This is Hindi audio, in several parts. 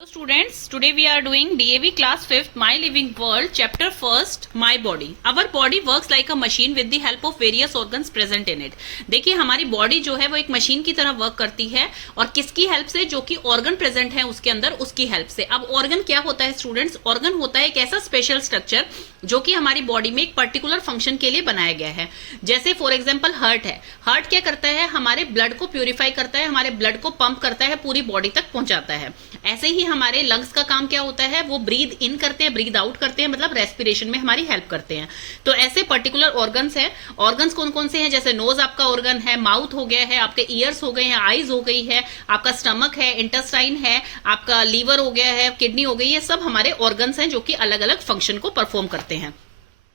So students, today we are doing DAV class 5th My Living World chapter 1st My Body. Our body works like a machine with the help of various organs present in it. देखिए हमारी बॉडी जो है वो एक मशीन की तरह वर्क करती है और किसकी हेल्प से? जो कि ऑर्गन प्रेजेंट है उसके अंदर, उसकी हेल्प से। अब ऑर्गन क्या होता है स्टूडेंट्स? ऑर्गन होता है एक ऐसा स्पेशल स्ट्रक्चर जो कि हमारी बॉडी में एक पर्टिकुलर फंक्शन के लिए बनाया गया है। जैसे फॉर एग्जाम्पल हार्ट है। हार्ट क्या करता है? हमारे ब्लड को प्यूरिफाई करता है, हमारे ब्लड को पंप करता है, पूरी बॉडी तक पहुंचाता है। ऐसे ही हमारे लंग्स का काम क्या होता है? वो ब्रीद इन करते हैं, ब्रीद आउट करते हैं, मतलब रेस्पिरेशन में हमारी हेल्प करते हैं। तो ऐसे पर्टिकुलर ऑर्गन्स हैं। ऑर्गन्स कौन कौन से हैं? जैसे नोज आपका ऑर्गन है, माउथ हो गया है, आपके ईयर्स हो गए हैं, आईज हो गई है, आपका स्टमक है, इंटेस्टाइन है, आपका लीवर हो गया है, किडनी हो गई है। सब हमारे ऑर्गन्स हैं जो कि अलग अलग फंक्शन को परफॉर्म करते हैं।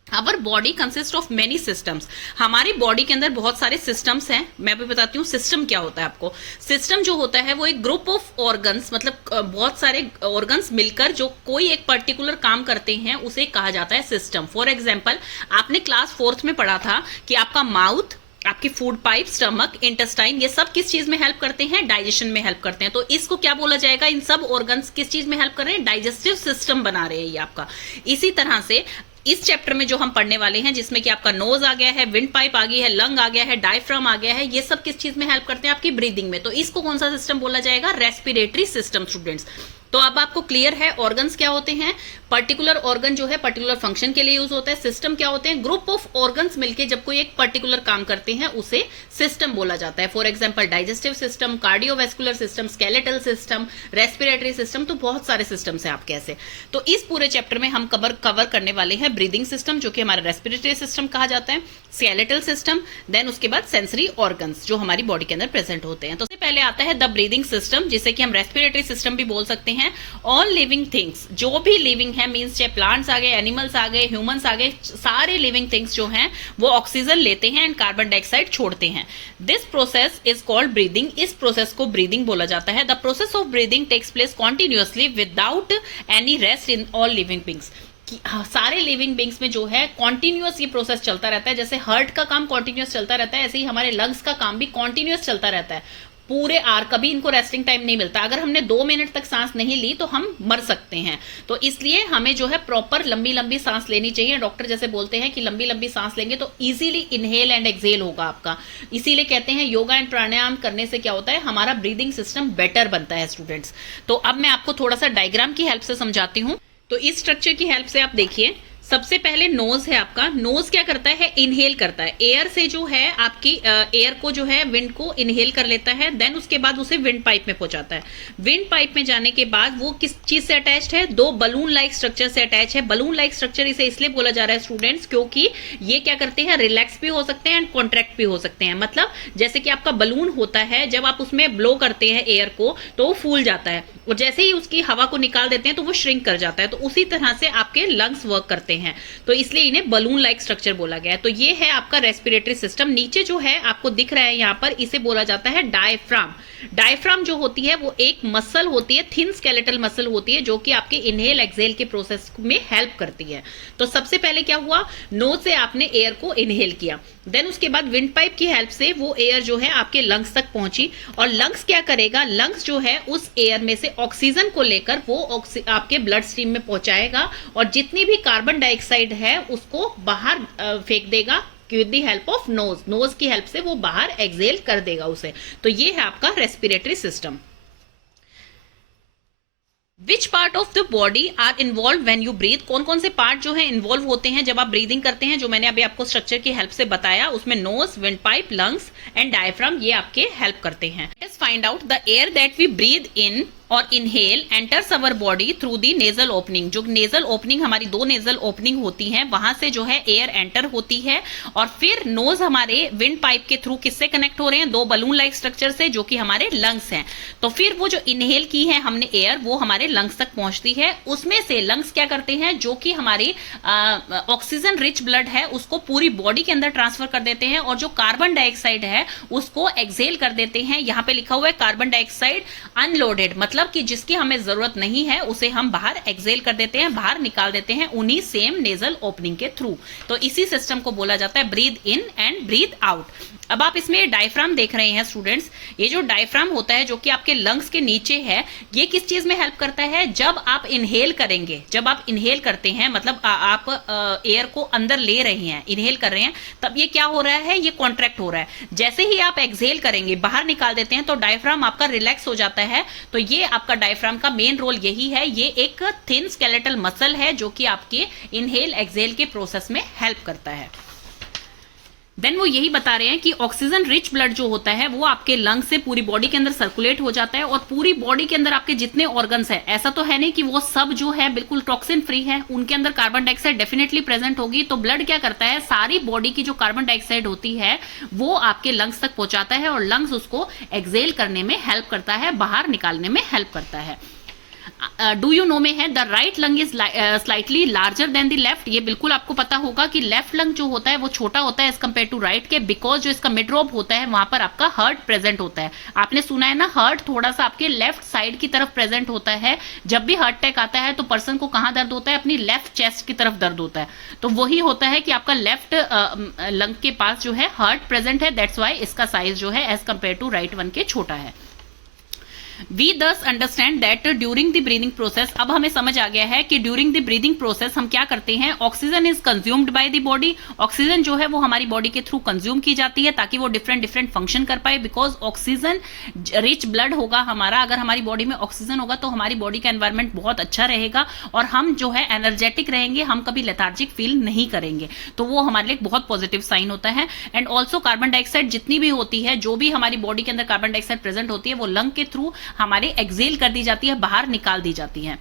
Our body consists of many systems. हमारी बॉडी के अंदर बहुत सारे सिस्टम्स हैं। मैं भी बताती हूँ सिस्टम क्या होता है आपको। सिस्टम जो होता है वो एक ग्रुप ऑफ ऑर्गन्स, मतलब बहुत सारे ऑर्गन्स मिलकर जो कोई एक पर्टिकुलर काम करते हैं उसे कहा जाता है सिस्टम। फॉर एग्जाम्पल आपने क्लास 4th में पढ़ा था कि आपका माउथ, आपकी फूड पाइप, स्टमक, इंटेस्टाइन, ये सब किस चीज में हेल्प करते हैं? डाइजेशन में हेल्प करते हैं। तो इसको क्या बोला जाएगा? इन सब ऑर्गन्स किस चीज में हेल्प कर रहे हैं? डाइजेस्टिव सिस्टम बना रहे हैं ये आपका। इसी तरह से इस चैप्टर में जो हम पढ़ने वाले हैं, जिसमें कि आपका नोज आ गया है, विंड पाइप आ गई है, लंग आ गया है, डायफ्राम आ गया है, ये सब किस चीज में हेल्प करते हैं? आपकी ब्रीदिंग में। तो इसको कौन सा सिस्टम बोला जाएगा? Respiratory system students. तो अब आपको क्लियर है ऑर्गन्स क्या होते हैं। पर्टिकुलर ऑर्गन जो है पर्टिकुलर फंक्शन के लिए यूज होता है। सिस्टम क्या होते हैं? ग्रुप ऑफ ऑर्गन्स मिलके जब कोई एक पर्टिकुलर काम करते हैं उसे सिस्टम बोला जाता है। For example digestive system, cardiovascular system, skeletal system, respiratory system, तो बहुत सारे सिस्टम्स हैं आपके ऐसे। तो इस पूरे चैप्टर में हम कवर करने वाले हैं ब्रीदिंग सिस्टम, जो कि हमारा रेस्पिरेटरी सिस्टम कहा जाता है, स्केलेटल सिस्टम, देन उसके बाद सेंसरी ऑर्गन्स जो हमारी बॉडी के अंदर प्रेजेंट होते हैं। तो सबसे पहले आता है द ब्रीदिंग सिस्टम, जिसे कि हम रेस्पिरेटरी सिस्टम भी बोल सकते हैं। ऑल लिविंग थिंग्स, जो भी लिविंग है, मींस चाहे प्लांट्स आ गए, एनिमल्स आ गए, ह्यूमंस आ गए, सारे लिविंग थिंग्स जो हैं वो ऑक्सीजन लेते हैं एंड कार्बन डाइऑक्साइड छोड़ते हैं। This process is called breathing. इस प्रोसेस को ब्रीदिंग बोला जाता है। The process of breathing takes place continuously without any rest in all living beings. सारे लिविंग बींग्स में जो है कॉन्टिन्यूअस ये प्रोसेस चलता रहता है। जैसे हार्ट का काम कॉन्टिन्यूअस चलता रहता है, ऐसे ही हमारे लंग्स का काम भी कॉन्टिन्यूअस चलता रहता है पूरे आर। कभी इनको रेस्टिंग टाइम नहीं मिलता। अगर हमने 2 मिनट तक सांस नहीं ली तो हम मर सकते हैं। तो इसलिए हमें जो है प्रॉपर लंबी लंबी सांस लेनी चाहिए। डॉक्टर जैसे बोलते हैं कि लंबी लंबी सांस लेंगे तो इजीली इनहेल एंड एक्सहेल होगा आपका। इसीलिए कहते हैं योगा एंड प्राणायाम करने से क्या होता है? हमारा ब्रीदिंग सिस्टम बेटर बनता है स्टूडेंट्स। तो अब मैं आपको थोड़ा सा डायग्राम की हेल्प से समझाती हूँ। तो इस स्ट्रक्चर की हेल्प से आप देखिए, सबसे पहले नोज है आपका। नोज क्या करता है? इनहेल करता है। एयर से जो है आपकी एयर को जो है विंड को इनहेल कर लेता है, देन उसके बाद उसे विंड पाइप में पहुंचाता है। विंड पाइप में जाने के बाद वो किस चीज से अटैच्ड है? 2 बलून लाइक स्ट्रक्चर से अटैच है। बलून लाइक स्ट्रक्चर इसे इसलिए बोला जा रहा है स्टूडेंट्स क्योंकि ये क्या करते हैं? रिलैक्स भी हो सकते हैं एंड कॉन्ट्रैक्ट भी हो सकते हैं। मतलब जैसे कि आपका बलून होता है, जब आप उसमें ब्लो करते हैं एयर को तो वो फूल जाता है, और जैसे ही उसकी हवा को निकाल देते हैं तो वो श्रिंक कर जाता है। तो उसी तरह से आपके लंग्स वर्क करते हैं। तो इसलिए इन्हें बलून लाइक स्ट्रक्चर बोला गया है। तो ये है आपका रेस्पिरेटरी सिस्टम। नीचे जो है आपको दिख रहा है यहाँ पर, इसे बोला जाता है डायफ्राम। डायफ्राम जो होती है वो एक मसल होती है, थिन स्केलेटल मसल होती है, जो कि आपके इनहेल एक्सहेल के प्रोसेस में हेल्प करती है। तो सबसे पहले क्या हुआ? नोज से आपने एयर को इनहेल किया, देन उसके बाद विंड पाइप की हेल्प से वो एयर जो है आपके लंग्स तक पहुंची। और लंग्स क्या करेगा? लंग्स जो है उस एयर में से ऑक्सीजन को लेकर वो आपके ब्लड स्ट्रीम में पहुंचाएगा, और जितनी भी कार्बन डाइऑक्साइड है उसको बाहर फेंक देगा with the help of nose. Nose की हेल्प से वो बाहर एक्सहेल कर देगा उसे। तो ये है आपका respiratory system. Which part of the body are involve when you breathe? कौन कौन से पार्ट जो है इन्वॉल्व होते हैं जब आप ब्रीदिंग करते हैं? जो मैंने अभी आपको स्ट्रक्चर की हेल्प से बताया, उसमें nose, wind pipe, lungs and diaphragm ये आपके हेल्प करते हैं। Let's find out the air that we breathe in और inhale enters our body through the nasal opening. जो नेजल ओपनिंग, हमारी 2 नेजल ओपनिंग होती हैं, वहां से जो है एयर एंटर होती है। और फिर नोज हमारे विंड पाइप के थ्रू किससे कनेक्ट हो रहे हैं? 2 बलून लाइक स्ट्रक्चर से, जो कि हमारे लंग्स हैं। तो फिर वो जो इनहेल की है हमने एयर, वो हमारे लंग्स तक पहुंचती है। उसमें से लंग्स क्या करते हैं? जो कि हमारी ऑक्सीजन रिच ब्लड है उसको पूरी बॉडी के अंदर ट्रांसफर कर देते हैं, और जो कार्बन डाइऑक्साइड है उसको एक्सहेल कर देते हैं। यहाँ पे लिखा हुआ है कार्बन डाइऑक्साइड अनलोडेड, मतलब कि जिसकी हमें जरूरत नहीं है उसे हम बाहर एक्सहेल कर देते हैं, बाहर निकाल देते हैं उन्हीं सेम नेजल ओपनिंग के थ्रू। तो इसी सिस्टम को बोला जाता है breathe in and breathe out. अब आप इसमें डायफ्राम देख रहे हैं स्टूडेंट्स, ये जो डायफ्राम होता है जो कि आपके लंग्स के नीचे है, ये किस चीज में हेल्प करता है? जब आप इनहेल करेंगे, जब आप इनहेल करते हैं मतलब आप एयर को अंदर ले रहे हैं, इनहेल कर रहे हैं, तब ये क्या हो रहा है? ये कॉन्ट्रैक्ट हो रहा है। जैसे ही आप एक्सहेल करेंगे, बाहर निकाल देते हैं, तो डायफ्राम आपका रिलैक्स हो जाता है। तो ये आपका डायफ्राम का मेन रोल यही है। ये एक थिन स्केलेटल मसल है जो कि आपके इनहेल एक्सहेल के प्रोसेस में हेल्प करता है। देन वो यही बता रहे हैं कि ऑक्सीजन रिच ब्लड जो होता है वो आपके लंग से पूरी बॉडी के अंदर सर्कुलेट हो जाता है, और पूरी बॉडी के अंदर आपके जितने ऑर्गन्स है, ऐसा तो है नहीं कि वो सब जो है बिल्कुल टॉक्सिन फ्री है, उनके अंदर कार्बन डाइऑक्साइड डेफिनेटली प्रेजेंट होगी। तो ब्लड क्या करता है, सारी बॉडी की जो कार्बन डाइऑक्साइड होती है वो आपके लंग्स तक पहुंचाता है, और लंग्स उसको एक्सहेल करने में हेल्प करता है, बाहर निकालने में हेल्प करता है। डू यू नो में है the right lung is slightly larger than the left. ये बिल्कुल आपको पता होगा कि लेफ्ट लंग जो होता है वो छोटा होता है एज कंपेयर टू राइट के, बिकॉज जो इसका मिडरोब होता है वहां पर आपका हार्ट प्रेजेंट होता है। आपने सुना है ना, हार्ट थोड़ा सा आपके लेफ्ट साइड की तरफ प्रेजेंट होता है। जब भी हार्ट अटैक आता है तो पर्सन को कहां दर्द होता है? अपनी लेफ्ट चेस्ट की तरफ दर्द होता है। तो वही होता है कि आपका लेफ्ट लंग के पास जो है हार्ट प्रेजेंट है, दैट्स वाई इसका साइज जो है as compare to right one के छोटा है। We thus understand that during the breathing process, अब हमें समझ आ गया है कि during the breathing process हम क्या करते हैं, oxygen is consumed by the body. Oxygen जो है वो हमारी बॉडी के थ्रू कंज्यूम की जाती है ताकि वो डिफरेंट फंक्शन कर पाए, बिकॉज ऑक्सीजन रिच ब्लड होगा हमारा। अगर हमारी बॉडी में ऑक्सीजन होगा तो हमारी बॉडी का एनवायरमेंट बहुत अच्छा रहेगा और हम जो है एनर्जेटिक रहेंगे, हम कभी लेथार्जिक फील नहीं करेंगे। तो वो हमारे लिए बहुत पॉजिटिव साइन होता है। एंड ऑल्सो कार्बन डाइऑक्साइड जितनी भी होती है, जो भी हमारी बॉडी के अंदर कार्बन डाइऑक्साइड प्रेजेंट होती है, वो लंग के थ्रू हमारे एक्सहेल कर दी जाती है, बाहर निकाल दी जाती है,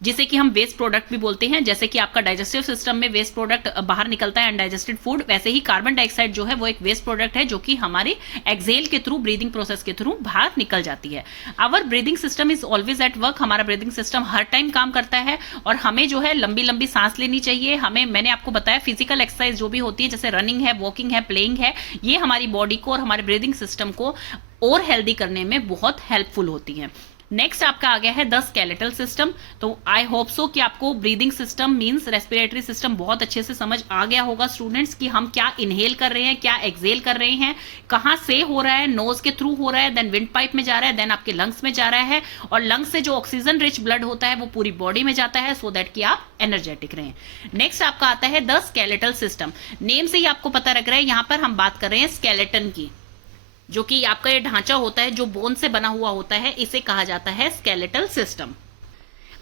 जिसे कि हम वेस्ट प्रोडक्ट भी बोलते हैं। जैसे कि आपका डाइजेस्टिव सिस्टम में वेस्ट प्रोडक्ट बाहर निकलता है अनडाइजेस्टेड फूड, वैसे ही कार्बन डाइऑक्साइड जो है वो एक वेस्ट प्रोडक्ट है जो कि हमारे एक्सहेल के थ्रू, ब्रीदिंग प्रोसेस के थ्रू बाहर निकल जाती है। Our breathing system is always at work. हमारा ब्रीदिंग सिस्टम हर टाइम काम करता है और हमें जो है लंबी लंबी सांस लेनी चाहिए। हमें, मैंने आपको बताया, फिजिकल एक्सरसाइज जो भी होती है, जैसे रनिंग है, वॉकिंग है, प्लेइंग है, ये हमारी बॉडी को और हमारे ब्रीदिंग सिस्टम को और हेल्दी करने में बहुत हेल्पफुल होती है। नेक्स्ट आपका आ गया है द स्केलेटल सिस्टम। तो आई होप सो कि आपको breathing system means respiratory system बहुत अच्छे से समझ आ गया होगा स्टूडेंट्स, कि हम क्या इनहेल कर रहे हैं, क्या एक्सहेल कर रहे हैं, कहां से हो रहा है, नोज के थ्रू हो रहा है, देन विंड पाइप में जा रहा है, देन आपके लंग्स में जा रहा है, और लंग्स से जो ऑक्सीजन रिच ब्लड होता है वो पूरी बॉडी में जाता है, सो दैट कि आप एनर्जेटिक रहें। नेक्स्ट आपका आता है द स्केलेटल सिस्टम। नेम से ही आपको पता लग रहा है, यहां पर हम बात कर रहे हैं स्केलेटन की, जो कि आपका ये ढांचा होता है जो बोन से बना हुआ होता है, इसे कहा जाता है स्केलेटल सिस्टम।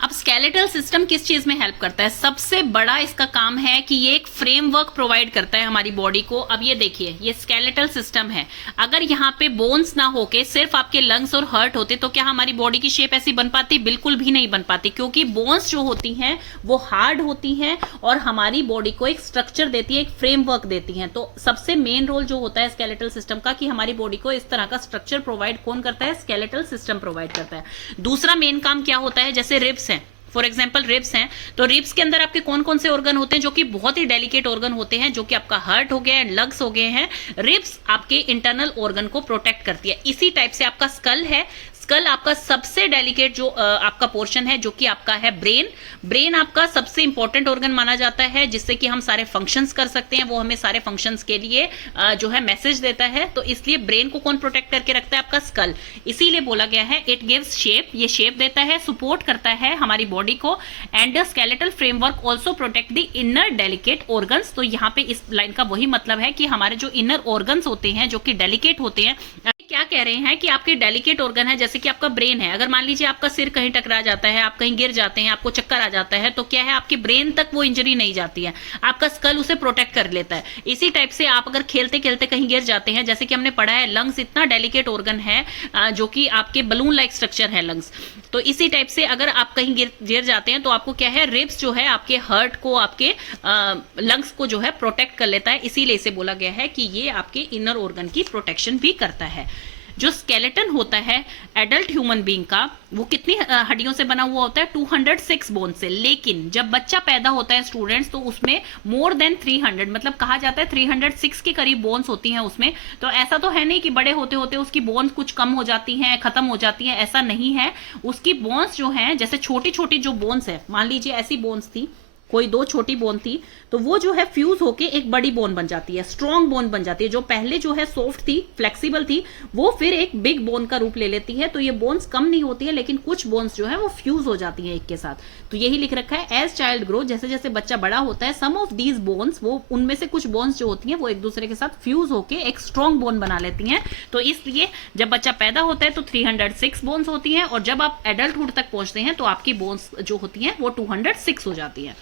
अब स्केलेटल सिस्टम किस चीज में हेल्प करता है? सबसे बड़ा इसका काम है कि ये एक फ्रेमवर्क प्रोवाइड करता है हमारी बॉडी को। अब ये देखिए, ये स्केलेटल सिस्टम है। अगर यहाँ पे बोन्स ना होके सिर्फ आपके लंग्स और हार्ट होते तो क्या हमारी बॉडी की शेप ऐसी बन पाती? बिल्कुल भी नहीं बन पाती, क्योंकि बोन्स जो होती हैं वो हार्ड होती हैं और हमारी बॉडी को एक स्ट्रक्चर देती है, एक फ्रेमवर्क देती हैं। तो सबसे मेन रोल जो होता है स्केलेटल सिस्टम का, कि हमारी बॉडी को इस तरह का स्ट्रक्चर प्रोवाइड कौन करता है? स्केलेटल सिस्टम प्रोवाइड करता है। दूसरा मेन काम क्या होता है? जैसे रिब्स हैं, फॉर एग्जाम्पल रिब्स हैं, तो रिब्स के अंदर आपके कौन कौन से ऑर्गन होते हैं जो कि बहुत ही डेलिकेट ऑर्गन होते हैं, जो कि आपका हार्ट हो गया है, लंग्स हो गए हैं। रिब्स आपके इंटरनल ऑर्गन को प्रोटेक्ट करती है। इसी टाइप से आपका स्कल है। स्कल आपका सबसे डेलिकेट जो आपका पोर्शन है, जो कि आपका है ब्रेन। ब्रेन आपका सबसे इंपॉर्टेंट ऑर्गन माना जाता है, जिससे कि हम सारे फंक्शंस कर सकते हैं। वो हमें सारे फंक्शंस के लिए जो है मैसेज देता है। तो इसलिए ब्रेन को कौन प्रोटेक्ट करके रखता है? आपका स्कल। इसीलिए बोला गया है इट गिव्स शेप, ये शेप देता है, सपोर्ट करता है हमारी बॉडी को। And the skeletal framework also protect the inner delicate organs. तो यहाँ पे इस लाइन का वही मतलब है कि हमारे जो इनर ऑर्गन्स होते हैं, जो कि डेलिकेट होते हैं, क्या कह रहे हैं कि आपके डेलिकेट ऑर्गन है, जैसे कि आपका ब्रेन है। अगर मान लीजिए आपका सिर कहीं टकरा जाता है, आप कहीं गिर जाते हैं, आपको चक्कर आ जाता है, तो क्या है, आपके ब्रेन तक वो इंजरी नहीं जाती है, आपका स्कल उसे प्रोटेक्ट कर लेता है। इसी टाइप से आप अगर खेलते खेलते कहीं गिर जाते हैं, जैसे कि हमने पढ़ा है लंग्स इतना डेलिकेट ऑर्गन है जो कि आपके बलून लाइक स्ट्रक्चर है लंग्स। तो इसी टाइप से अगर आप कहीं गिर जाते हैं तो आपको क्या है, रिब्स जो है आपके हार्ट को, आपके लंग्स को जो है प्रोटेक्ट कर लेता है। इसीलिए इसे बोला गया है कि ये आपके इनर ऑर्गन की प्रोटेक्शन भी करता है। जो स्केलेटन होता है एडल्ट ह्यूमन बीइंग का, वो कितनी हड्डियों से बना हुआ होता है? 206 बोन से। लेकिन जब बच्चा पैदा होता है स्टूडेंट्स, तो उसमें मोर देन 300, मतलब कहा जाता है 306 के करीब बोन्स होती हैं उसमें। तो ऐसा तो है नहीं कि बड़े होते होते उसकी बोन्स कुछ कम हो जाती हैं, खत्म हो जाती हैं, ऐसा नहीं है। उसकी बोन्स जो हैं, जैसे छोटी छोटी जो बोन्स है, मान लीजिए ऐसी बोन्स थी, कोई दो छोटी बोन थी, तो वो जो है फ्यूज होके एक बड़ी बोन बन जाती है, स्ट्रॉन्ग बोन बन जाती है। जो पहले जो है सॉफ्ट थी, फ्लेक्सिबल थी, वो फिर एक बिग बोन का रूप ले लेती है। तो ये बोन्स कम नहीं होती है, लेकिन कुछ बोन्स जो है वो फ्यूज हो जाती है एक के साथ। तो यही लिख रखा है, एज चाइल्ड ग्रो, जैसे जैसे बच्चा बड़ा होता है, सम ऑफ दीज बोन्स, वो उनमें से कुछ बोन्स जो होती हैं वो एक दूसरे के साथ फ्यूज होके एक स्ट्रॉन्ग बोन बना लेती हैं। तो इसलिए जब बच्चा पैदा होता है तो 306 बोन्स होती हैं, और जब आप एडल्टहुड तक पहुंचते हैं तो आपकी बोन्स जो होती हैं वो 206 हो जाती हैं।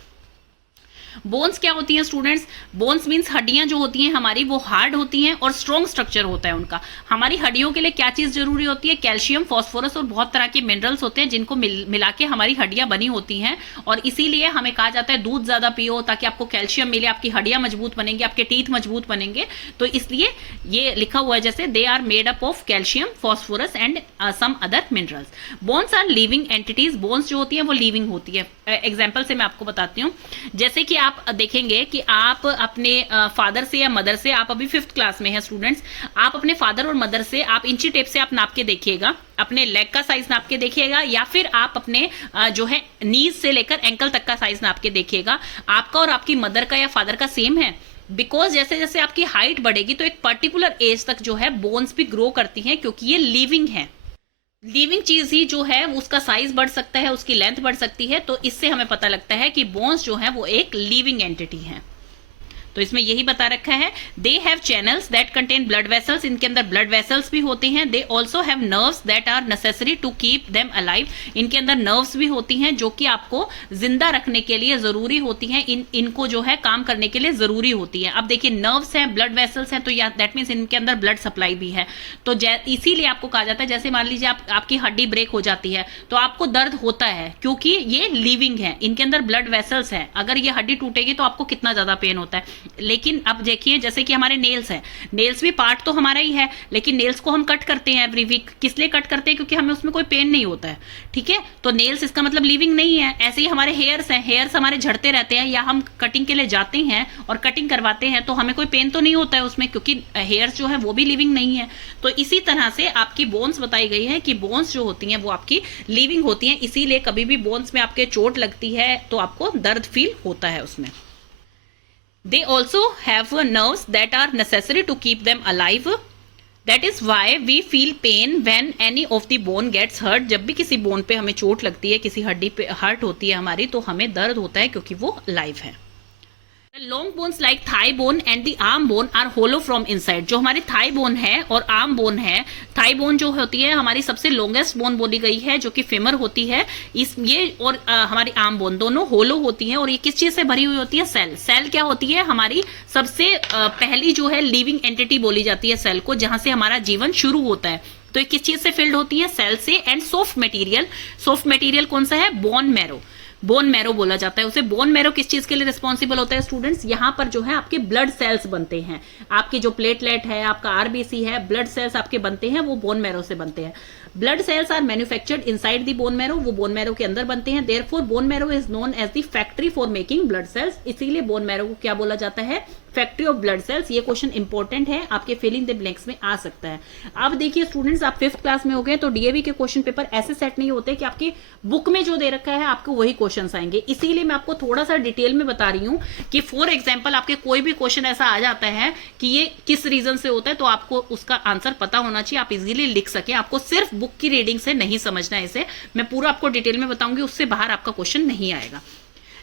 बोन्स क्या होती हैं स्टूडेंट्स? बोन्स मींस हड्डियां जो होती हैं हमारी, वो हार्ड होती हैं और स्ट्रॉन्ग स्ट्रक्चर होता है उनका। हमारी हड्डियों के लिए क्या चीज जरूरी होती है? कैल्शियम, फास्फोरस और बहुत तरह के मिनरल्स होते हैं जिनको मिला के हमारी हड्डियां बनी होती हैं। और इसीलिए हमें कहा जाता है दूध ज्यादा पियो ताकि आपको कैल्शियम मिले, आपकी हड्डियां मजबूत बनेंगी, आपके टीथ मजबूत बनेंगे। तो इसलिए ये लिखा हुआ है जैसे they are made up of calcium, phosphorus and some other minerals. Bones are living entities. Bones जो होती है वो लिविंग होती है। एग्जाम्पल से मैं आपको बताती हूँ, जैसे कि आप देखेंगे कि आप अपने फादर से या मदर से, आप अभी 5th क्लास में हैं स्टूडेंट्स, आप अपने फादर और मदर से आप इंची टेप से आप नाप के देखिएगा, अपने लेग का साइज नाप के देखिएगा, या फिर आप अपने जो है नीज से लेकर एंकल तक का साइज नाप के देखिएगा। आपका और आपकी मदर का या फादर का सेम है? बिकॉज जैसे जैसे आपकी हाइट बढ़ेगी तो एक पर्टिकुलर एज तक जो है बोन्स भी ग्रो करती हैं, क्योंकि ये लिविंग है। लिविंग चीज ही जो है उसका साइज बढ़ सकता है, उसकी लेंथ बढ़ सकती है। तो इससे हमें पता लगता है कि बोन्स जो है वो एक लिविंग एंटिटी है। तो इसमें यही बता रखा है, they have channels that contain blood vessels. इनके अंदर ब्लड वेसल्स भी होते हैं। They also have nerves that are necessary to keep them alive. इनके अंदर नर्व्स भी होती हैं जो कि आपको जिंदा रखने के लिए जरूरी होती हैं, इनको जो है काम करने के लिए जरूरी होती है। अब देखिए, नर्व्स हैं, ब्लड वेसल्स हैं, तो दैट मीन्स इनके अंदर ब्लड सप्लाई भी है। तो इसीलिए आपको कहा जाता है, जैसे मान लीजिए आपकी हड्डी ब्रेक हो जाती है तो आपको दर्द होता है, क्योंकि ये लिविंग है, इनके अंदर ब्लड वेसल्स हैं। अगर ये हड्डी टूटेगी तो आपको कितना ज्यादा पेन होता है। लेकिन अब देखिए, जैसे कि हमारे नेल्स हैं, नेल्स भी पार्ट तो हमारा ही है, लेकिन नेल्स को हम कट करते हैं एवरी वीक। किस लिए कट करते हैं? क्योंकि हमें उसमें कोई पेन नहीं होता है, ठीक है। तो नेल्स इसका मतलब लिविंग नहीं है। ऐसे ही हमारे हेयर्स हैं, हेयर्स हमारे झड़ते रहते हैं, या हम कटिंग के लिए जाते हैं और कटिंग करवाते हैं तो हमें कोई पेन तो नहीं होता है उसमें, क्योंकि हेयर्स जो है वो भी लिविंग नहीं है। तो इसी तरह से आपकी बोन्स बताई गई है कि बोन्स जो होती हैं वो आपकी लिविंग होती हैं। इसीलिए कभी भी बोन्स में आपके चोट लगती है तो आपको दर्द फील होता है उसमें। They also have nerves that are necessary to keep them alive. That is why we feel pain when any of the bone gets hurt. जब भी किसी बोन पे हमें चोट लगती है, किसी हड्डी पे हर्ट होती है हमारी, तो हमें दर्द होता है क्योंकि वो लाइव है। Long bones like thigh bone and the arm bone are hollow from inside. जो हमारी थाई बोन है और आर्म बोन है, थाई बोन जो होती है हमारी सबसे लॉन्गेस्ट बोन बोली गई है, जो कि फेमर होती है। ये और हमारी आर्म बोन दोनों होलो होती हैं। और ये किस चीज से भरी हुई होती है? सेल। सेल क्या होती है? हमारी सबसे पहली जो है लिविंग एंटिटी बोली जाती है सेल को, जहां से हमारा जीवन शुरू होता है। तो ये किस चीज से फिल्ड होती है? सेल से। And soft material, soft material कौन सा है? Bone marrow. बोन मैरो बोला जाता है उसे। बोन मैरो किस चीज के लिए रिस्पॉन्सिबल होता है स्टूडेंट्स? यहाँ पर जो है आपके ब्लड सेल्स बनते हैं, आपके जो प्लेटलेट है, आपका आरबीसी है, ब्लड सेल्स आपके बनते हैं, वो बोन मैरो से बनते हैं। Blood cells are manufactured inside the bone marrow, वो बोन मैरो के अंदर बनते हैं। Therefore bone marrow is known as the factory for making blood cells. इसीलिए बोन मैरो को क्या बोला जाता है? Factory of blood cells. ये क्वेश्चन इंपॉर्टेंट है, आपके फिलिंग द ब्लैंक्स में आ सकता है। अब देखिए स्टूडेंट्स, आप 5th क्लास में हो गए, तो डीएवी के क्वेश्चन पेपर ऐसे सेट नहीं होते कि आपकी बुक में जो दे रखा है आपको वही क्वेश्चन आएंगे। इसीलिए मैं आपको थोड़ा सा डिटेल में बता रही हूँ कि फॉर एग्जाम्पल आपके कोई भी क्वेश्चन ऐसा आ जाता है कि ये किस रीजन से होता है, तो आपको उसका आंसर पता होना चाहिए, आप इजीली लिख सके। आपको सिर्फ बुक की रीडिंग से नहीं समझना है इसे, मैं पूरा आपको डिटेल में बताऊंगी, उससे बाहर आपका क्वेश्चन नहीं आएगा।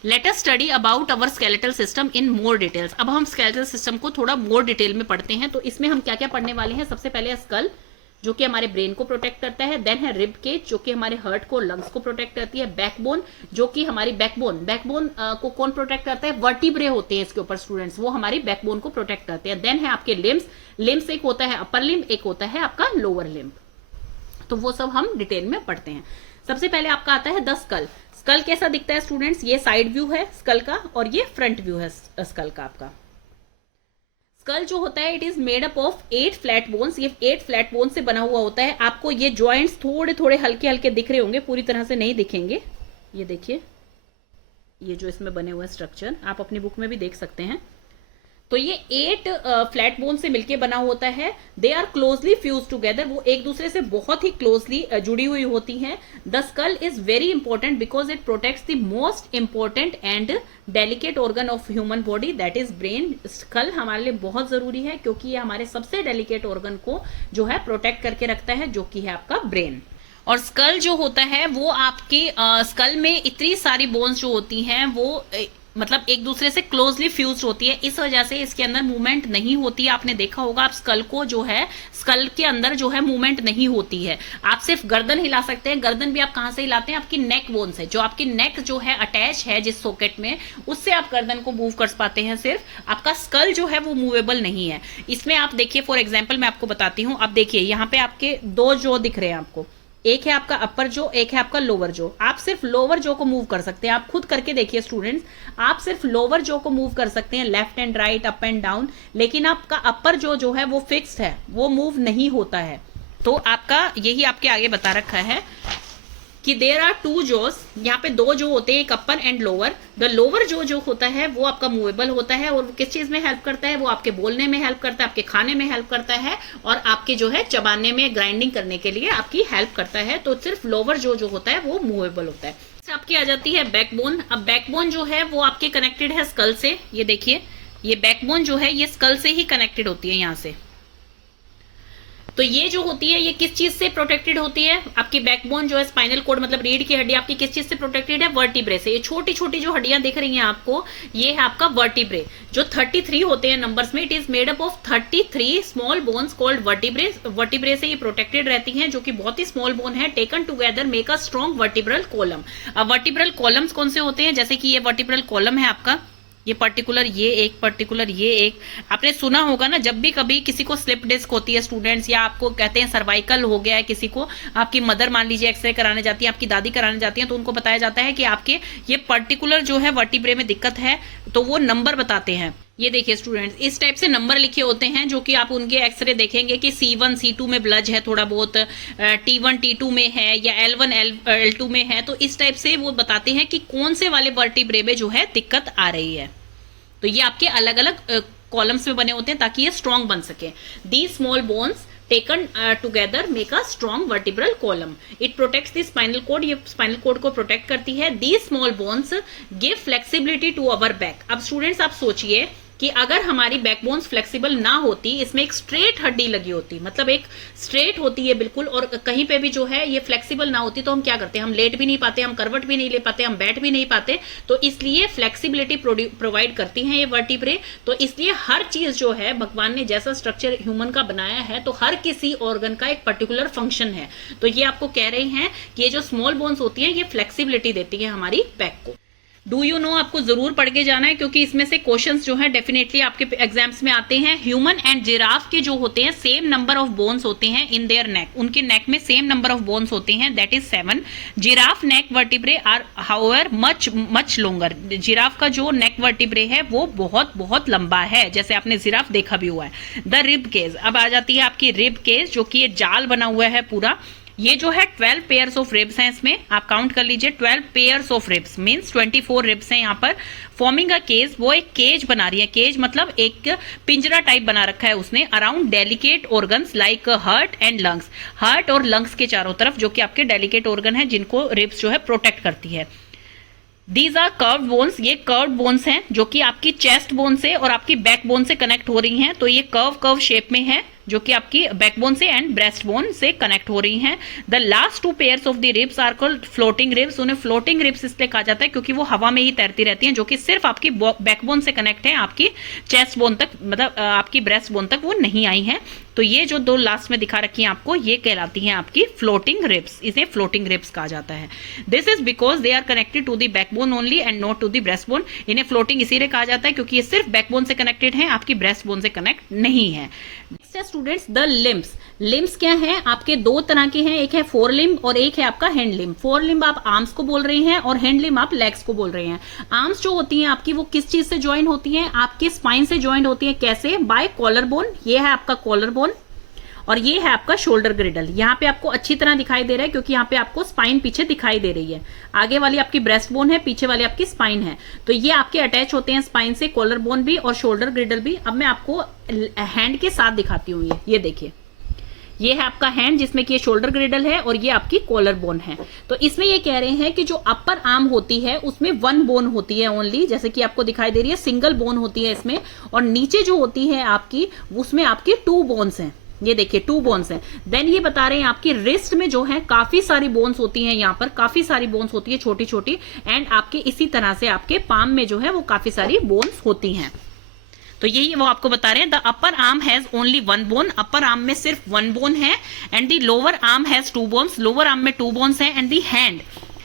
Let us study about our skeletal system in more details. अब हम स्केलेटल सिस्टम को थोड़ा मोर डिटेल में पढ़ते हैं। तो इसमें हम क्या क्या पढ़ने वाले हैं? सबसे पहले स्कल, जो कि हमारे ब्रेन को प्रोटेक्ट करता है। देन है रिब केज, जो कि हमारे हार्ट को, लंग्स को प्रोटेक्ट करती है। बैकबोन, जो कि हमारी बैकबोन को कौन प्रोटेक्ट करता है? वर्टिब्रे होते हैं इसके ऊपर स्टूडेंट्स, वो हमारी बैकबोन को प्रोटेक्ट करते हैं। देन है आपके लिम्स, लिम्स एक होता है अपर लिम्ब, एक होता है आपका लोअर लिम्ब। तो वो सब हम डिटेल में पढ़ते हैं। सबसे पहले आपका आता है द स्कल। स्कल कैसा दिखता है स्टूडेंट्स? ये साइड व्यू है स्कल का और ये फ्रंट व्यू है स्कल का आपका। स्कल जो होता है it is made up of 8 flat bones. ये 8 फ्लैट बोन से बना हुआ होता है। आपको ये जॉइंट्स थोड़े थोड़े हल्के हल्के दिख रहे होंगे, पूरी तरह से नहीं दिखेंगे। ये देखिए, ये जो इसमें बने हुए स्ट्रक्चर आप अपनी बुक में भी देख सकते हैं। तो ये 8 फ्लैट बोन से मिलके बना होता है। They are closely fuse together, वो एक दूसरे से बहुत ही क्लोजली जुड़ी हुई होती हैं। The skull is very important because it protects the most important and delicate organ of human body, that is brain. Skull हमारे लिए बहुत जरूरी है क्योंकि ये हमारे सबसे डेलिकेट ऑर्गन को जो है प्रोटेक्ट करके रखता है, जो कि है आपका ब्रेन। और स्कल जो होता है वो आपके स्कल में इतनी सारी बोन्स जो होती हैं वो मतलब एक दूसरे से क्लोजली फ्यूज होती है, इस वजह से इसके अंदर मूवमेंट नहीं होती है। आपने देखा होगा आप स्कल को जो है, स्कल के अंदर जो है मूवमेंट नहीं होती है। आप सिर्फ गर्दन हिला सकते हैं। गर्दन भी आप कहां से हिलाते हैं? आपकी नेक बोन से। जो आपकी नेक जो है अटैच है जिस सॉकेट में, उससे आप गर्दन को मूव कर पाते हैं सिर्फ। आपका स्कल जो है वो मूवेबल नहीं है। इसमें आप देखिए, फॉर एग्जाम्पल मैं आपको बताती हूँ। अब देखिए यहाँ पे आपके दो जो दिख रहे हैं आपको, एक है आपका अपर जो, एक है आपका लोअर जो। आप सिर्फ लोअर जो को मूव कर सकते हैं। आप खुद करके देखिए स्टूडेंट्स, आप सिर्फ लोअर जो को मूव कर सकते हैं, left and right, up and down, लेकिन आपका अपर जो है वो फिक्स्ड है, वो मूव नहीं होता है। तो आपका यही आपके आगे बता रखा है कि देयर आर टू जोज, यहाँ पे दो जो होते हैं, एक अपर एंड लोअर। द लोअर जो होता है वो आपका मूवेबल होता है, और किस चीज में हेल्प करता है? वो आपके बोलने में हेल्प करता है, आपके खाने में हेल्प करता है, और आपके जो है चबाने में, ग्राइंडिंग करने के लिए आपकी हेल्प करता है। तो सिर्फ लोअर जो होता है वो मूवेबल होता है। आपकी आ जाती है बैकबोन। अब बैकबोन जो है वो आपके कनेक्टेड है स्कल से। ये देखिए, ये बैकबोन जो है ये स्कल से ही कनेक्टेड होती है यहाँ से। तो ये जो होती है ये किस चीज से प्रोटेक्टेड होती है? आपकी बैकबोन जो है, स्पाइनल कोड मतलब रीढ़ की हड्डी आपकी किस चीज से प्रोटेक्टेड है? वर्टिब्रे से। ये छोटी छोटी जो हड्डियां दिख रही हैं आपको, ये है आपका वर्टिब्रे, जो 33 होते हैं नंबर्स में। It is made up of 33 small bones called vertebrae. Vertebrae से ये प्रोटेक्टेड रहती हैं, जो कि बहुत ही स्मॉल बोन है। Taken together make a strong vertebral column. अब वर्टिब्रल कॉलम्स कौन से होते हैं? जैसे कि ये वर्टिब्रल कॉलम है आपका, ये पर्टिकुलर ये एक, पर्टिकुलर ये एक। आपने सुना होगा ना, जब भी कभी किसी को स्लिप डिस्क होती है स्टूडेंट्स, या आपको कहते हैं सर्वाइकल हो गया है किसी को, आपकी मदर मान लीजिए एक्सरे कराने जाती है, आपकी दादी कराने जाती है, तो उनको बताया जाता है कि आपके ये पर्टिकुलर जो है वर्टिब्रे में दिक्कत है, तो वो नंबर बताते हैं। ये देखिए स्टूडेंट्स, इस टाइप से नंबर लिखे होते हैं, जो कि आप उनके एक्सरे देखेंगे कि C1 C2 में ब्लज है, थोड़ा बहुत T1 T2 में है, या L1 L2 में है। तो इस टाइप से वो बताते हैं कि कौन से वाले वर्टिब्रे में जो है दिक्कत आ रही है। तो ये आपके अलग अलग कॉलम्स में बने होते हैं ताकि ये स्ट्रॉन्ग बन सके। The small bones taken together make a strong vertebral column. It protects the spinal cord, ये स्पाइनल कोड को प्रोटेक्ट करती है। The small bones give flexibility to our back. अब स्टूडेंट्स आप सोचिए कि अगर हमारी बैकबोन्स फ्लेक्सिबल ना होती, इसमें एक स्ट्रेट हड्डी लगी होती, मतलब एक स्ट्रेट होती है बिल्कुल, और कहीं पे भी जो है ये फ्लेक्सिबल ना होती, तो हम क्या करते हैं? हम लेट भी नहीं पाते, हम करवट भी नहीं ले पाते, हम बैठ भी नहीं पाते। तो इसलिए फ्लेक्सिबिलिटी प्रोवाइड करती हैं ये वर्टिब्रे। तो इसलिए हर चीज जो है, भगवान ने जैसा स्ट्रक्चर ह्यूमन का बनाया है, तो हर किसी ऑर्गन का एक पर्टिकुलर फंक्शन है। तो ये आपको कह रहे हैं कि ये जो स्मॉल बोन्स होती है ये फ्लेक्सिबिलिटी देती है हमारी बैक को। डू यू नो आपको जरूर पढ़ के जाना है, क्योंकि इसमें से क्वेश्चंस जो है डेफिनेटली आपके एग्जाम्स में आते हैं। ह्यूमन एंड जिराफ के जो होते हैं सेम नंबर ऑफ बोन्स होते हैं इन देयर नेक, उनके नेक में सेम नंबर ऑफ बोन्स होते हैं, that is 7। Giraffe neck vertebrae are however much longer. Giraffe का जो नेक वर्टिब्रे है वो बहुत बहुत लंबा है, जैसे आपने जिराफ देखा भी हुआ है। द रिब केज, अब आ जाती है आपकी रिब केज, जो कि ये जाल बना हुआ है पूरा। ये जो है 12 पेयर्स ऑफ रिब्स हैं, इसमें आप काउंट कर लीजिए। 12 pairs of ribs means 24 ribs हैं यहाँ पर। फॉर्मिंग अ केज, वो एक केज बना रही है। केज मतलब एक पिंजरा टाइप बना रखा है उसने, around delicate organs like heart and lungs. Heart और लंग्स के चारों तरफ, जो कि आपके डेलिकेट ऑर्गन है, जिनको रिब्स जो है प्रोटेक्ट करती है। दीज आर कर्व्ड बोन्स, ये कर्व्ड बोन्स हैं, जो कि आपकी चेस्ट बोन से और आपकी बैक बोन से कनेक्ट हो रही हैं। तो ये कर्व शेप में है, जो कि आपकी बैकबोन से एंड ब्रेस्ट बोन से कनेक्ट हो रही हैं। The last 2 pairs of the ribs are called floating ribs. उन्हें फ्लोटिंग रिब्स इसलिए कहा जाता है क्योंकि वो हवा में ही तैरती रहती हैं, जो कि सिर्फ आपकी बैकबोन से कनेक्ट है, आपकी चेस्ट बोन तक, मतलब आपकी ब्रेस्ट बोन तक वो नहीं आई हैं। तो ये जो 2 लास्ट में दिखा रखी हैं आपको, ये कहलाती हैं आपकी फ्लोटिंग रिब्स। इसे फ्लोटिंग रिब्स कहा जाता है। This is because they are connected to the backbone only and not to the breast bone. इन्हें फ्लोटिंग इसीलिए कहा जाता है क्योंकि ये सिर्फ बैकबोन से कनेक्टेड है, आपकी ब्रेस्ट बोन से कनेक्ट नहीं है। नेक्स्ट है स्टूडेंट्स द लिम्स। लिम्स क्या है? आपके 2 तरह के हैं, एक है फोर लिम्ब और एक है आपका हैंड लिम्ब। फोर लिम्ब आप आर्म्स को बोल रहे हैं और हैंड लिम्ब आप लेग्स को बोल रहे हैं। आर्म्स जो होती हैं आपकी, वो किस चीज से ज्वाइन होती हैं? आपके स्पाइन से ज्वाइन होती हैं। कैसे? बाय कॉलर बोन, ये है आपका कॉलर बोन, और ये है आपका शोल्डर ग्रिडल। यहाँ पे आपको अच्छी तरह दिखाई दे रहा है क्योंकि यहाँ पे आपको स्पाइन पीछे दिखाई दे रही है। आगे वाली आपकी ब्रेस्ट बोन है, पीछे वाली आपकी स्पाइन है। तो ये आपके अटैच होते हैं स्पाइन से, कॉलर बोन भी और शोल्डर ग्रिडल भी। अब मैं आपको हैंड के साथ दिखाती हूँ। ये देखिए, ये है आपका हैंड जिसमें कि ये शोल्डर ग्रिडल है और ये आपकी कॉलर बोन है। तो इसमें ये कह रहे हैं कि जो अपर आर्म होती है उसमें 1 बोन होती है ओनली, जैसे कि आपको दिखाई दे रही है, सिंगल बोन होती है इसमें। और नीचे जो होती है आपकी, उसमें आपकी 2 बोन्स हैं। ये देखिए 2 बोन्स हैं। देन ये बता रहे हैं आपकी रिस्ट में जो है काफी सारी बोन्स होती हैं, यहाँ पर काफी सारी बोन्स होती है छोटी छोटी। एंड आपके इसी तरह से आपके पाम में जो है वो काफी सारी बोन्स होती हैं। तो यही वो आपको बता रहे हैं, the upper arm has only 1 bone, upper arm में सिर्फ 1 बोन है। And the lower arm has 2 bones, lower arm में 2 बोन्स है। And the hand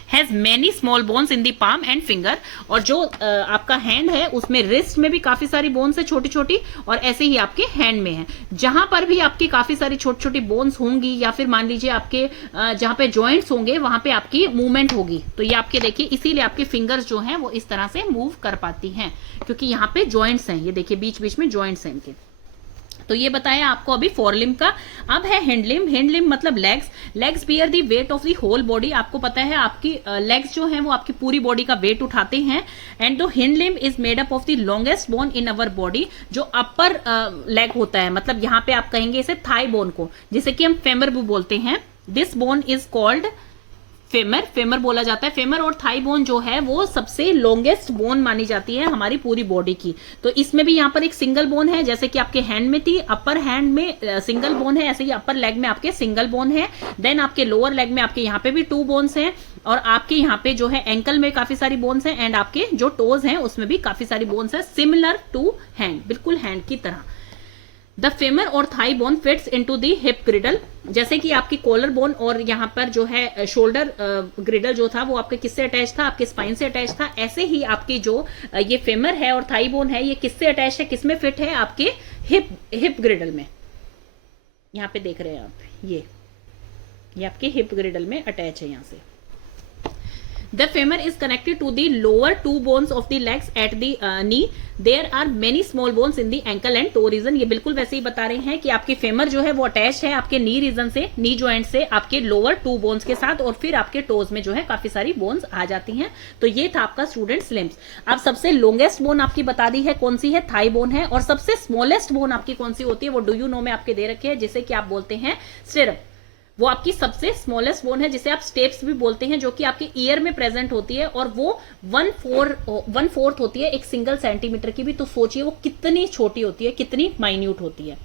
has many small bones in the palm and finger. और जो आपका हैंड है उसमें रिस्ट में भी काफी सारी बोन्स है छोटी छोटी, और ऐसे ही आपके हैंड में है। जहां पर भी आपकी काफी सारी छोटी छोटी बोन्स होंगी, या फिर मान लीजिए आपके जहां पे जॉइंट्स होंगे वहां पे आपकी मूवमेंट होगी। तो ये आपके देखिए, इसीलिए आपके फिंगर्स जो हैं वो इस तरह से मूव कर पाती हैं, क्योंकि यहाँ पे जॉइंट्स हैं। ये देखिए बीच बीच में जॉइंट्स हैं इनके। तो ये बताया आपको अभी फोरलिम का। अब है हैंडलिम। हैंडलिम मतलब legs. Legs bear the weight of the whole body. आपको पता है आपकी लेग्स जो हैं वो आपकी पूरी बॉडी का वेट उठाते हैं। And the hind limb is made up of the longest bone in our body. जो अपर लेग होता है, मतलब यहाँ पे आप कहेंगे इसे थाई बोन को, जिसे कि हम फेमर भी बोलते हैं। This bone is called femur. Femur बोला जाता है। फेमर और थाई बोन जो है वो सबसे लॉन्गेस्ट बोन मानी जाती है हमारी पूरी बॉडी की। तो इसमें भी यहाँ पर एक सिंगल बोन है, जैसे कि आपके हैंड में थी, अपर हैंड में सिंगल बोन है, ऐसे ही अपर लेग में आपके सिंगल बोन है। देन आपके लोअर लेग में आपके यहाँ पे भी 2 बोन्स हैं, और आपके यहाँ पे जो है एंकल में काफी सारी बोन्स हैं। एंड आपके जो टोज हैं उसमें भी काफी सारी बोन्स है, सिमिलर टू हैंड, बिल्कुल हैंड की तरह। द फेमर और thigh bone fits into the hip ग्रिडल। जैसे कि आपकी कॉलर बोन और यहाँ पर जो है शोल्डर ग्रिडल जो था वो आपके किससे अटैच था, आपके स्पाइन से अटैच था। ऐसे ही आपकी जो ये फेमर है और थाई बोन है, ये किससे अटैच है, किसमें फिट है, आपके हिप ग्रिडल में। यहाँ पे देख रहे हैं आप, ये आपके हिप ग्रिडल में अटैच है यहाँ से। The femur is connected to the lower 2 bones of the legs at the knee. There are many small bones in the ankle and toe region. ये बिल्कुल वैसे ही बता रहे हैं कि आपकी फेमर जो है वो अटैच है आपके नी रीजन से, नी जॉइंट से, आपके लोअर 2 बोन्स के साथ, और फिर आपके टोज में जो है काफी सारी बोन्स आ जाती हैं। तो ये था आपका स्टूडेंट्स लिम्स। अब सबसे लॉन्गेस्ट बोन आपकी बता दी है, कौन सी है, थाई बोन है। और सबसे स्मॉलेस्ट बोन आपकी कौन सी होती है, वो डू यू नो में आपके दे रखे हैं, जिसे कि आप बोलते हैं स्टिरअप। वो आपकी सबसे स्मॉलेस्ट बोन है, जिसे आप स्टेप्स भी बोलते हैं, जो कि आपके ईयर में प्रेजेंट होती है, और वो 1/4 होती है 1 सिंगल सेंटीमीटर की भी। तो सोचिए वो कितनी छोटी होती है, कितनी माइन्यूट होती है।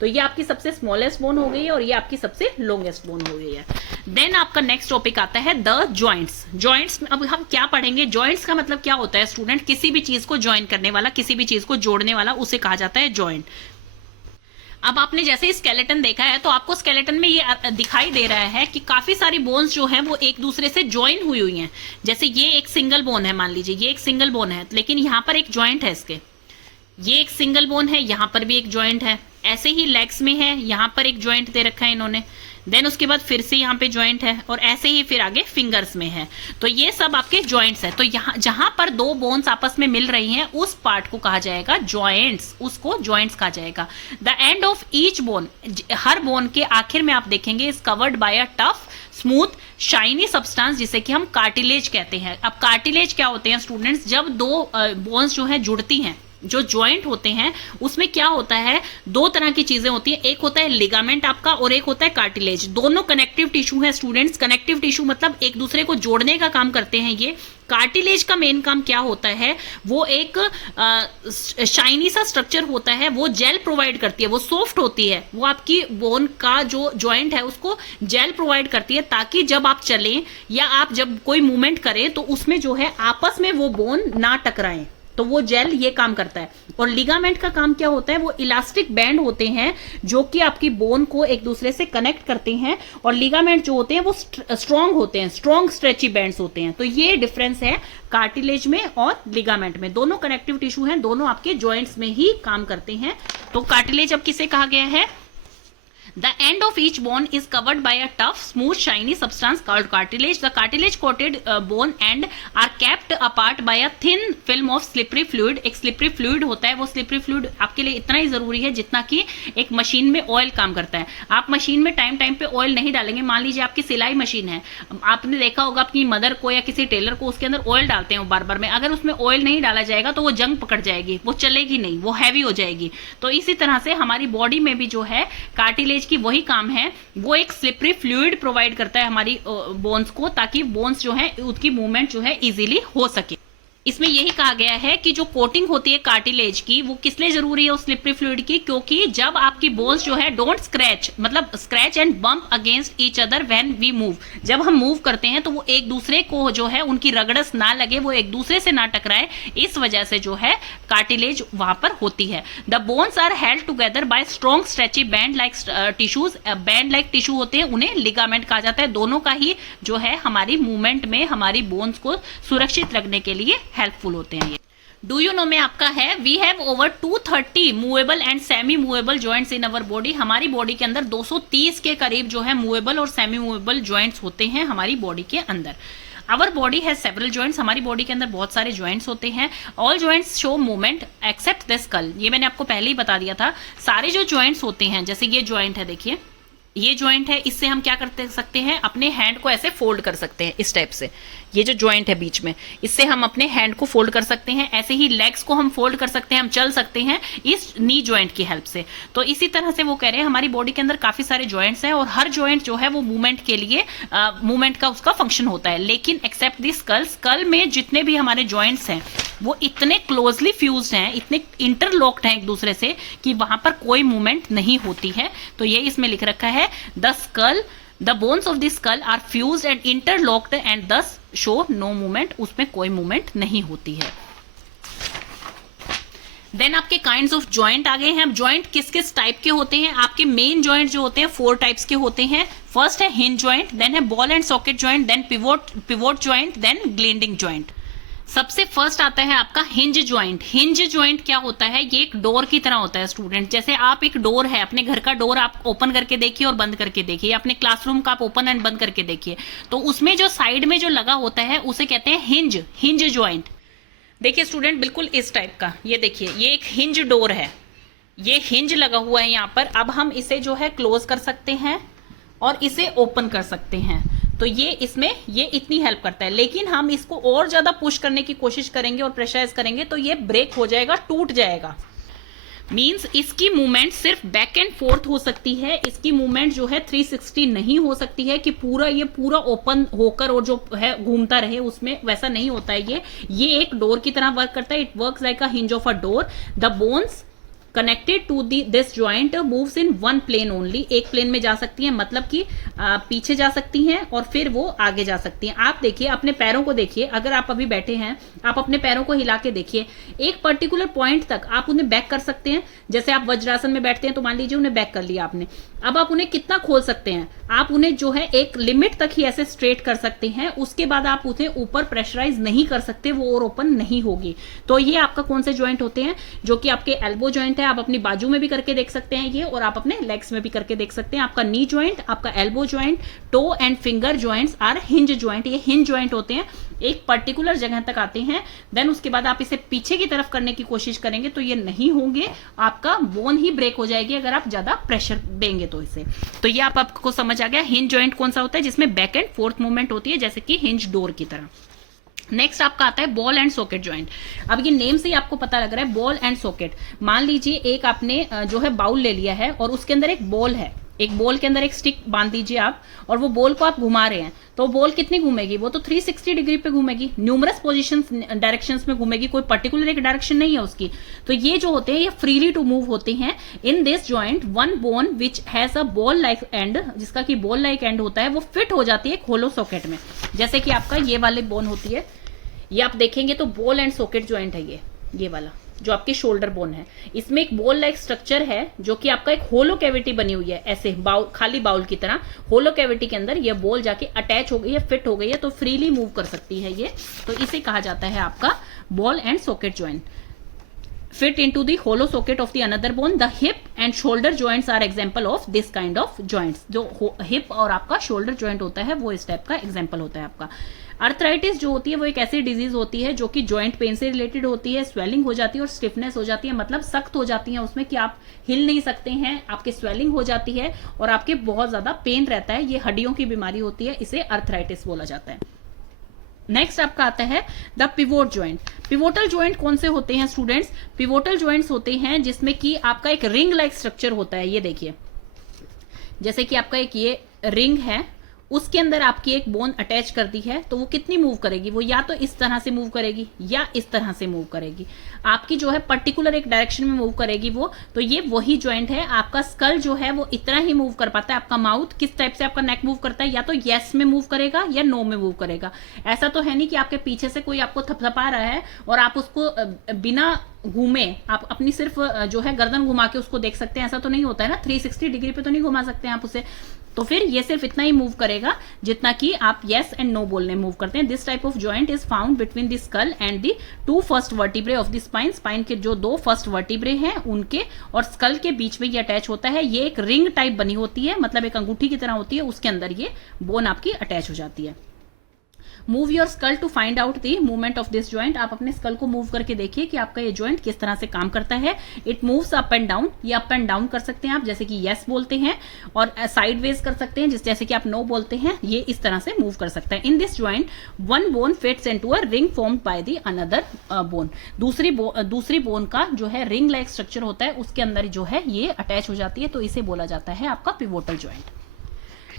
तो ये आपकी सबसे स्मॉलेस्ट बोन हो गई है, और ये आपकी सबसे लॉन्गेस्ट बोन हो गई है। देन आपका नेक्स्ट टॉपिक आता है द जॉइंट्स। जॉइंट्स अब हम क्या पढ़ेंगे, जॉइंट्स का मतलब क्या होता है स्टूडेंट, किसी भी चीज को ज्वाइन करने वाला, किसी भी चीज को जोड़ने वाला, उसे कहा जाता है जॉइंट। अब आपने जैसे स्केलेटन देखा है, तो आपको स्केलेटन में ये दिखाई दे रहा है कि काफी सारी बोन्स जो हैं वो एक दूसरे से ज्वाइन हुई हुई हैं। जैसे ये एक सिंगल बोन है, मान लीजिए ये एक सिंगल बोन है, लेकिन यहाँ पर एक ज्वाइंट है इसके। ये एक सिंगल बोन है, यहाँ पर भी एक ज्वाइंट है। ऐसे ही लेग्स में है, यहाँ पर एक ज्वाइंट दे रखा है इन्होंने। देन उसके बाद फिर से यहाँ पे ज्वाइंट है, और ऐसे ही फिर आगे फिंगर्स में है। तो ये सब आपके ज्वाइंट्स है। तो यहाँ जहां पर 2 बोन्स आपस में मिल रही हैं उस पार्ट को कहा जाएगा ज्वाइंट्स, उसको ज्वाइंट्स कहा जाएगा। The end of each bone, her bone के आखिर में आप देखेंगे, is covered by a tough smooth shiny substance, जिसे कि हम कार्टिलेज कहते हैं। अब कार्टिलेज क्या होते हैं स्टूडेंट्स, जब 2 बोन्स जो है जुड़ती हैं, जो ज्वाइंट होते हैं, उसमें क्या होता है, 2 तरह की चीजें होती है। एक होता है लिगामेंट आपका, और एक होता है कार्टिलेज। दोनों कनेक्टिव टिश्यू है स्टूडेंट्स। कनेक्टिव टिश्यू मतलब एक दूसरे को जोड़ने का काम करते हैं ये। कार्टिलेज का मेन काम क्या होता है, वो एक शाइनी सा स्ट्रक्चर होता है, वो जेल प्रोवाइड करती है, वो सॉफ्ट होती है, वो आपकी बोन का जो ज्वाइंट है उसको जेल प्रोवाइड करती है, ताकि जब आप चलें या आप जब कोई मूवमेंट करें तो उसमें जो है आपस में वो बोन ना टकराएं। तो वो जेल ये काम करता है। और लिगामेंट का काम क्या होता है, वो इलास्टिक बैंड होते हैं जो कि आपकी बोन को एक दूसरे से कनेक्ट करते हैं। और लिगामेंट जो होते हैं वो स्ट्रॉन्ग होते हैं, स्ट्रॉन्ग स्ट्रेची बैंड्स होते हैं। तो ये डिफरेंस है कार्टिलेज में और लिगामेंट में। दोनों कनेक्टिव टिश्यू हैं, दोनों आपके जॉइंट्स में ही काम करते हैं। तो कार्टिलेज अब किसे कहा गया है, The end of each bone is covered by a tough, smooth, shiny substance called cartilage. The cartilage-coated bone end are kept apart by a thin film of slippery fluid. एक slippery fluid होता है, वो slippery fluid आपके लिए इतना ही जरूरी है जितना कि एक मशीन में ऑयल काम करता है। आप मशीन में टाइम टाइम पे ऑयल नहीं डालेंगे, मान लीजिए आपकी सिलाई मशीन है, आपने देखा होगा अपनी मदर को या किसी टेलर को उसके अंदर ऑयल डालते हैं बार बार में, अगर उसमें ऑयल नहीं डाला जाएगा तो वो जंग पकड़ जाएगी, वो चलेगी नहीं, वो हैवी हो जाएगी। तो इसी तरह से हमारी बॉडी में भी जो है कार्टिलेज की वही काम है, वो एक स्लिपरी फ्लूइड प्रोवाइड करता है हमारी बोन्स को, ताकि बोन्स जो है उसकी मूवमेंट जो है इजीली हो सके। इसमें यही कहा गया है कि जो कोटिंग होती है कार्टिलेज की वो किस लिए जरूरी है उस स्लिपरी फ्लूइड की, क्योंकि जब आपकी बोन्स जो है डोंट स्क्रैच, मतलब scratch and bump against each other when we move, जब हम मूव करते हैं तो वो एक दूसरे को जो है उनकी रगड़स ना लगे, वो एक दूसरे से ना टकराए, इस वजह से जो है कार्टिलेज वहां पर होती है। The bones are held together by strong stretchy band like tissues, band like tissue होते हैं, उन्हें लिगामेंट कहा जाता है। दोनों का ही जो है हमारी मूवमेंट में हमारी बोन्स को सुरक्षित रखने के लिए हेल्पफुल होते हैं ये। डू यू नो में आपका है, we have over 230 movable and semi movable joints in our body. हमारी बॉडी के अंदर 230 के करीब जो है मूवेबल और सेमी मूवेबल जॉइंट्स होते हैं हमारी बॉडी के अंदर। Our body has several joints, हमारी बॉडी के अंदर बहुत सारे जॉइंट्स होते हैं। All joints show movement except the skull, ये मैंने आपको पहले ही बता दिया था। सारे जो जॉइंट्स होते हैं, जैसे ये जॉइंट है, देखिए ये जॉइंट है, इससे हम क्या करते सकते हैं, अपने हैंड को ऐसे फोल्ड कर सकते हैं इस टाइप से। ये जो जॉइंट है बीच में, इससे हम अपने हैंड को फोल्ड कर सकते हैं। ऐसे ही लेग्स को हम फोल्ड कर सकते हैं, हम चल सकते हैं इस नी जॉइंट की हेल्प से। तो इसी तरह से वो कह रहे हैं हमारी बॉडी के अंदर काफी सारे जॉइंट्स हैं और हर जॉइंट जो है वो मूवमेंट के लिए मूवमेंट का उसका फंक्शन होता है। लेकिन एक्सेप्ट दी स्कल, स्कल में जितने भी हमारे जॉइंट्स हैं वो इतने क्लोजली फ्यूज्ड हैं, इतने इंटरलॉक्ड हैं एक दूसरे से कि वहां पर कोई मूवमेंट नहीं होती है। तो ये इसमें लिख रखा है, the skull, the bones of the skull are fused and interlocked and thus show no movement, उसमें कोई मूवमेंट नहीं होती है। देन आपके काइंड्स ऑफ जॉइंट आ गए हैं। अब जॉइंट किस किस टाइप के होते हैं, आपके मेन जॉइंट जो होते हैं 4 टाइप्स के होते हैं। फर्स्ट है हिंज जॉइंट, देन है ball and socket joint, then pivot joint, then gliding joint. सबसे फर्स्ट आता है आपका हिंज जॉइंट। हिंज जॉइंट क्या होता है, ये एक डोर की तरह होता है स्टूडेंट। जैसे आप एक डोर है, अपने घर का डोर आप ओपन करके देखिए और बंद करके देखिए, अपने क्लासरूम का आप ओपन एंड बंद करके देखिए, तो उसमें जो साइड में जो लगा होता है उसे कहते हैं हिंज, हिंज जॉइंट। देखिए स्टूडेंट बिल्कुल इस टाइप का, ये देखिए ये एक हिंज डोर है, ये हिंज लगा हुआ है यहाँ पर। अब हम इसे जो है क्लोज कर सकते हैं और इसे ओपन कर सकते हैं, तो ये इसमें ये इतनी हेल्प करता है। लेकिन हम इसको और ज्यादा पुश करने की कोशिश करेंगे और प्रेशराइज करेंगे तो ये ब्रेक हो जाएगा, टूट जाएगा। मींस इसकी मूवमेंट सिर्फ बैक एंड फोर्थ हो सकती है, इसकी मूवमेंट जो है 360 नहीं हो सकती है कि पूरा ये पूरा ओपन होकर और जो है घूमता रहे, उसमें वैसा नहीं होता है। ये एक डोर की तरह वर्क करता है। It works like a hinge of a door. The bones connected to this joint moves in one plane only, एक प्लेन में जा सकती हैं, मतलब कि पीछे जा सकती हैं और फिर वो आगे जा सकती हैं। आप देखिए अपने पैरों को देखिए, अगर आप अभी बैठे हैं आप अपने पैरों को हिला के देखिए, एक पर्टिकुलर पॉइंट तक आप उन्हें बैक कर सकते हैं। जैसे आप वज्रासन में बैठते हैं तो मान लीजिए उन्हें बैक कर लिया आपने, अब आप उन्हें कितना खोल सकते हैं, आप उन्हें जो है एक लिमिट तक ही ऐसे स्ट्रेट कर सकते हैं, उसके बाद आप उन्हें ऊपर प्रेशराइज नहीं कर सकते, वो और ओपन नहीं होगी। तो ये आपका कौन से जॉइंट होते हैं, जो कि आपके एल्बो जॉइंट है, आप अपनी बाजू में भी करके देख सकते हैं ये, और आप अपने लेग्स में भी करके देख सकते हैं। आपका नी जॉइंट, आपका elbow joint, toe and finger joints are hinge joint. ये हिंज जॉइंट होते हैं, एक पर्टिकुलर जगह तक आते हैं, देन उसके बाद आप इसे पीछे की तरफ करने की कोशिश करेंगे तो ये नहीं होंगे, आपका बोन ही ब्रेक हो जाएगी अगर आप ज्यादा प्रेशर देंगे तो इसे। तो ये आपको समझ आ गया हिंज जॉइंट कौन सा होता है, जिसमें बैक एंड फोर्थ मूवमेंट होती है, जैसे कि हिंज डोर की तरह। नेक्स्ट आपका आता है बॉल एंड सॉकेट जॉइंट। अब ये नेम से ही आपको पता लग रहा है बॉल एंड सॉकेट। मान लीजिए एक आपने जो है बाउल ले लिया है और उसके अंदर एक बॉल है, एक बॉल के अंदर एक स्टिक बांध दीजिए आप, और वो बॉल को आप घुमा रहे हैं, तो बॉल कितनी घूमेगी, वो तो 360 डिग्री पे घूमेगी, न्यूमरस पोजीशंस डायरेक्शंस में घूमेगी, कोई पर्टिकुलर एक डायरेक्शन नहीं है उसकी। तो ये जो होते हैं ये फ्रीली टू मूव होते हैं। In this joint one bone which has a ball like and, जिसका की बॉल लाइक एंड होता है, वो फिट हो जाती है एक होलो सॉकेट में। जैसे कि आपका ये वाली बोन होती है, ये आप देखेंगे तो बॉल एंड सॉकेट जॉइंट है ये वाला जो आपकी शोल्डर बोन है, इसमें एक बॉल लाइक स्ट्रक्चर है जो कि आपका एक होलो कैविटी बनी हुई है, ऐसे बाउल, खाली बाउल की तरह होलो कैविटी के अंदर ये बॉल जाके अटैच हो गई है, फिट हो गई है, तो फ्रीली मूव कर सकती है ये। तो इसे कहा जाता है आपका ball and socket joint. fit into the hollow socket of the another bone. The hip and shoulder joints are example of this kind of joints. जो hip और आपका shoulder joint होता है वो इस टाइप का example होता है आपका. अर्थराइटिस जो होती है वो एक ऐसी डिजीज होती है जो कि जॉइंट पेन से रिलेटेड होती है, स्वेलिंग हो जाती है और स्टिफनेस हो जाती है, मतलब सख्त हो जाती है उसमें कि आप हिल नहीं सकते हैं, आपके स्वेलिंग हो जाती है और आपके बहुत ज्यादा पेन रहता है. ये हड्डियों की बीमारी होती है, इसे अर्थराइटिस बोला जाता है. नेक्स्ट आपका आता है the pivot joint. Pivotal joint कौन से होते हैं स्टूडेंट्स? पिवोटल ज्वाइंट्स होते हैं जिसमें कि आपका एक रिंग लाइक स्ट्रक्चर होता है. ये देखिए जैसे कि आपका एक ये रिंग है, उसके अंदर आपकी एक बोन अटैच कर दी है, तो वो कितनी मूव करेगी? वो या तो इस तरह से मूव करेगी या इस तरह से मूव करेगी. आपकी जो है पर्टिकुलर एक डायरेक्शन में मूव करेगी वो. तो ये वही ज्वाइंट है. आपका स्कल जो है वो इतना ही मूव कर पाता है. आपका माउथ किस टाइप से आपका नेक मूव करता है? या तो यस में मूव करेगा या नो में मूव करेगा. ऐसा तो है नहीं कि आपके पीछे से कोई आपको थपथपा रहा है और आप उसको बिना घूमे आप अपनी सिर्फ जो है गर्दन घुमा के उसको देख सकते हैं. ऐसा तो नहीं होता है ना. 360 डिग्री पे तो नहीं घुमा सकते हैं आप उसे. तो फिर ये सिर्फ इतना ही मूव करेगा जितना कि आप यस एंड नो बोलने मूव करते हैं. This type of joint is found between the skull and the 2 first vertebrae of the spine. Spine के जो 2 फर्स्ट वर्टिब्रे हैं उनके और स्कल के बीच में ये अटैच होता है. ये एक रिंग टाइप बनी होती है, मतलब एक अंगूठी की तरह होती है, उसके अंदर ये बोन आपकी अटैच हो जाती है. Move your skull to find out the movement of this joint. आप अपने स्कल को मूव करके देखिए कि आपका ये ज्वाइंट किस तरह से काम करता है. It moves up and down. ये अप एंड डाउन कर सकते हैं आप, जैसे कि यस बोलते हैं, और साइडवेज कर सकते हैं जैसे कि आप नो बोलते हैं. ये इस तरह से मूव कर सकता है. In this joint one bone fits into a ring formed by the another bone. दूसरी बोन का जो है रिंग लाइक स्ट्रक्चर होता है, उसके अंदर जो है ये अटैच हो जाती है, तो इसे बोला जाता है आपका पिवोटल ज्वाइंट.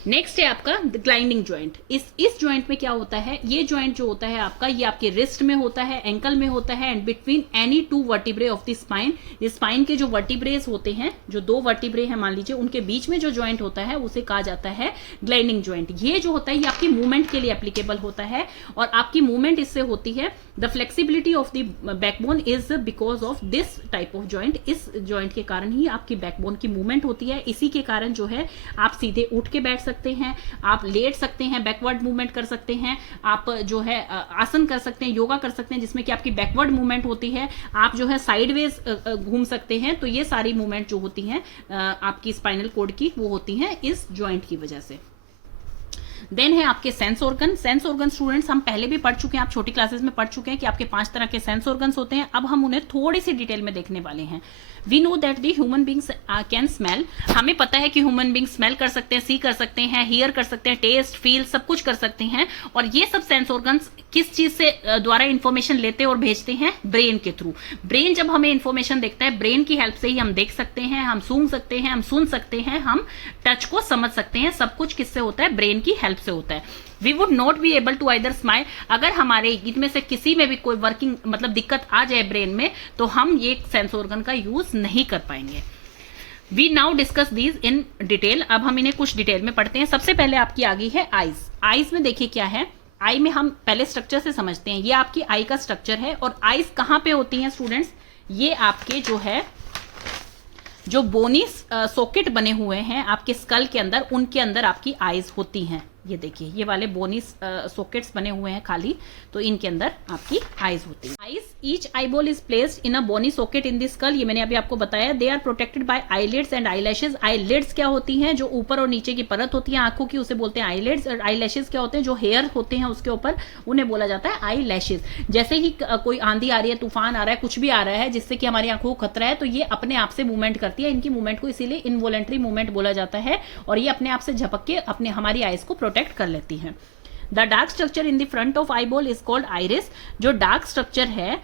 नेक्स्ट है आपका ग्लाइंडिंग ज्वाइंट. इस ज्वाइंट में क्या होता है? ये ज्वाइंट जो होता है आपका, ये आपके रिस्ट में होता है, एंकल में होता है, and between any 2 vertebrae of the spine. ये स्पाइन के जो वर्टिब्रेस होते हैं, जो 2 वर्टिब्रे हैं मान लीजिए, उनके बीच में जो ज्वाइंट होता है उसे कहा जाता है ग्लाइंडिंग ज्वाइंट. ये जो होता है ये आपकी मूवमेंट के लिए एप्लीकेबल होता है और आपकी मूवमेंट इससे होती है. The flexibility of the backbone is because of this type of joint. इस ज्वाइंट के कारण ही आपकी बैकबोन की मूवमेंट होती है. इसी के कारण जो है आप सीधे उठ के बैठ सकते हैं, आप लेट सकते हैं, बैकवर्ड मूवमेंट कर सकते हैं, आप जो है आसन कर सकते हैं, योगा कर सकते हैं जिसमें कि आपकी बैकवर्ड मूवमेंट होती है, आप जो है साइडवेज घूम सकते हैं. तो ये सारी मूवमेंट जो होती हैं आपकी स्पाइनल कॉर्ड की, वो होती हैं इस ज्वाइंट की वजह से. देन है आपके sense organ. Sense organ students हम पहले भी पढ़ चुके हैं, आप छोटी क्लासेस में पढ़ चुके हैं कि आपके 5 तरह के सेंस ऑर्गन्स होते हैं. अब हम उन्हें थोड़ी सी डिटेल में देखने वाले हैं. We know that the human beings can smell. हमें पता है कि ह्यूमन बींग स्मेल कर सकते हैं, सी कर सकते हैं, हियर कर सकते हैं, टेस्ट, फील, सब कुछ कर सकते हैं. और ये सब सेंस ऑर्गन्स किस चीज से द्वारा इंफॉर्मेशन लेते और भेजते हैं? ब्रेन के थ्रू. ब्रेन जब हमें इंफॉर्मेशन देखता है, ब्रेन की हेल्प से ही हम देख सकते हैं, हम सूंघ सकते हैं, हम सुन सकते हैं, हम टच को समझ सकते हैं. सब कुछ किससे होता है? ब्रेन की हेल्प से होता है. We would not be able to either smile. अगर हमारे इनमें से किसी में भी कोई वर्किंग मतलब दिक्कत आ जाए ब्रेन में, तो हम ये सेंस ऑर्गन का यूज नहीं कर पाएंगे. We now discuss these in detail. अब हम इन्हें कुछ डिटेल में पढ़ते हैं. सबसे पहले आपकी आ गई है आईज. आईज में देखिए क्या है. आई में हम पहले स्ट्रक्चर से समझते हैं. ये आपकी आई का स्ट्रक्चर है. और आईज कहां पे होती हैं स्टूडेंट्स? ये आपके जो है जो बोनी सॉकेट बने हुए हैं आपके स्कल के अंदर, उनके अंदर आपकी आईज होती हैं. ये देखिए ये वाले बोनी सॉकेट्स बने हुए हैं खाली, तो इनके अंदर आपकी आईज होती है. Eyes, each eyeball is placed in a bony socket in the skull. ये मैंने अभी आपको बताया. They are protected by eyelids and eyelashes. Eyelids क्या होती हैं? जो ऊपर और नीचे की परत होती है आंखों की, उसे बोलते हैं आईलिड्स. और आईलैशेस क्या होते हैं? जो हेयर होते हैं उसके ऊपर, उन्हें बोला जाता है आईलैशेस. जैसे ही कोई आंधी आ रही है, तूफान आ रहा है, कुछ भी आ रहा है जिससे कि हमारी आंखों को खतरा है, तो ये अपने आप से मूवमेंट करती है. इनकी मूवमेंट को इसीलिए इनवॉलेंट्री मूवमेंट बोला जाता है. और ये अपने आप से झपक के अपने हमारी आईज को प्रोटेक्ट कर लेती है. The dark structure in the front of eyeball is called iris. जो डार्क स्ट्रक्चर है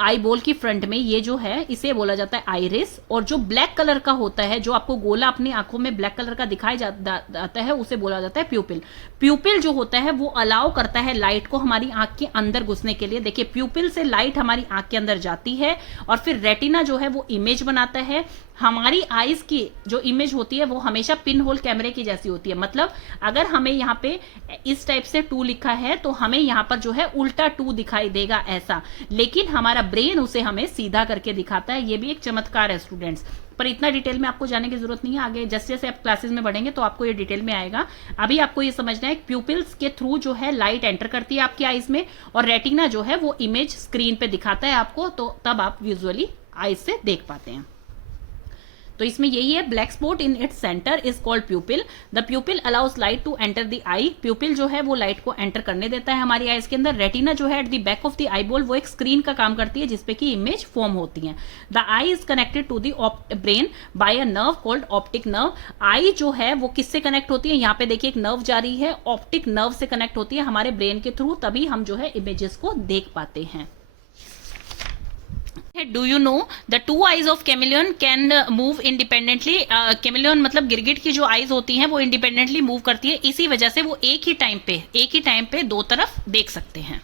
आईबॉल की फ्रंट में, ये जो है इसे बोला जाता है आइरिस. और जो ब्लैक कलर का होता है, जो आपको गोला अपनी आंखों में ब्लैक कलर का दिखाई जाता है, उसे बोला जाता है प्यूपिल. प्यूपिल जो होता है वो अलाउ करता है लाइट को हमारी आंख के अंदर घुसने के लिए. देखिए प्यूपिल से लाइट हमारी आंख के अंदर जाती है और फिर रेटिना जो है वो इमेज बनाता है. हमारी आईज की जो इमेज होती है वो हमेशा पिन होल कैमरे की जैसी होती है. मतलब अगर हमें यहाँ पे इस टाइप से 2 लिखा है तो हमें यहाँ पर जो है उल्टा 2 दिखाई देगा ऐसा, लेकिन हमारा ब्रेन उसे हमें सीधा करके दिखाता है. ये भी एक चमत्कार है स्टूडेंट्स, पर इतना डिटेल में आपको जाने की जरूरत नहीं है. आगे जैसे जैसे आप क्लासेस में बढ़ेंगे तो आपको ये डिटेल में आएगा. अभी आपको ये समझना है प्यूपिल्स के थ्रू जो है लाइट एंटर करती है आपकी आईज में, और रेटिना जो है वो इमेज स्क्रीन पे दिखाता है आपको, तो तब आप विजुअली आईज से देख पाते हैं। तो इसमें यही है, black spot in its centre is called pupil. The pupil allows light to enter the eye. Pupil जो है वो लाइट को एंटर करने देता है हमारी आईज के अंदर। रेटिना जो है at the back of the eyeball, वो एक स्क्रीन का काम करती है जिसपे की इमेज फॉर्म होती है। The eye is connected to the brain by a nerve called optic nerve. Eye जो है वो किससे कनेक्ट होती है, यहाँ पे देखिए एक नर्व जा रही है, ऑप्टिक नर्व से कनेक्ट होती है हमारे ब्रेन के थ्रू, तभी हम जो है इमेजेस को देख पाते हैं। Do you know the two eyes of chameleon can move independently. Chameleon मतलब गिरगिट की जो आईज होती हैं वो इंडिपेंडेंटली मूव करती है, इसी वजह से वो एक ही टाइम पे दो तरफ देख सकते हैं।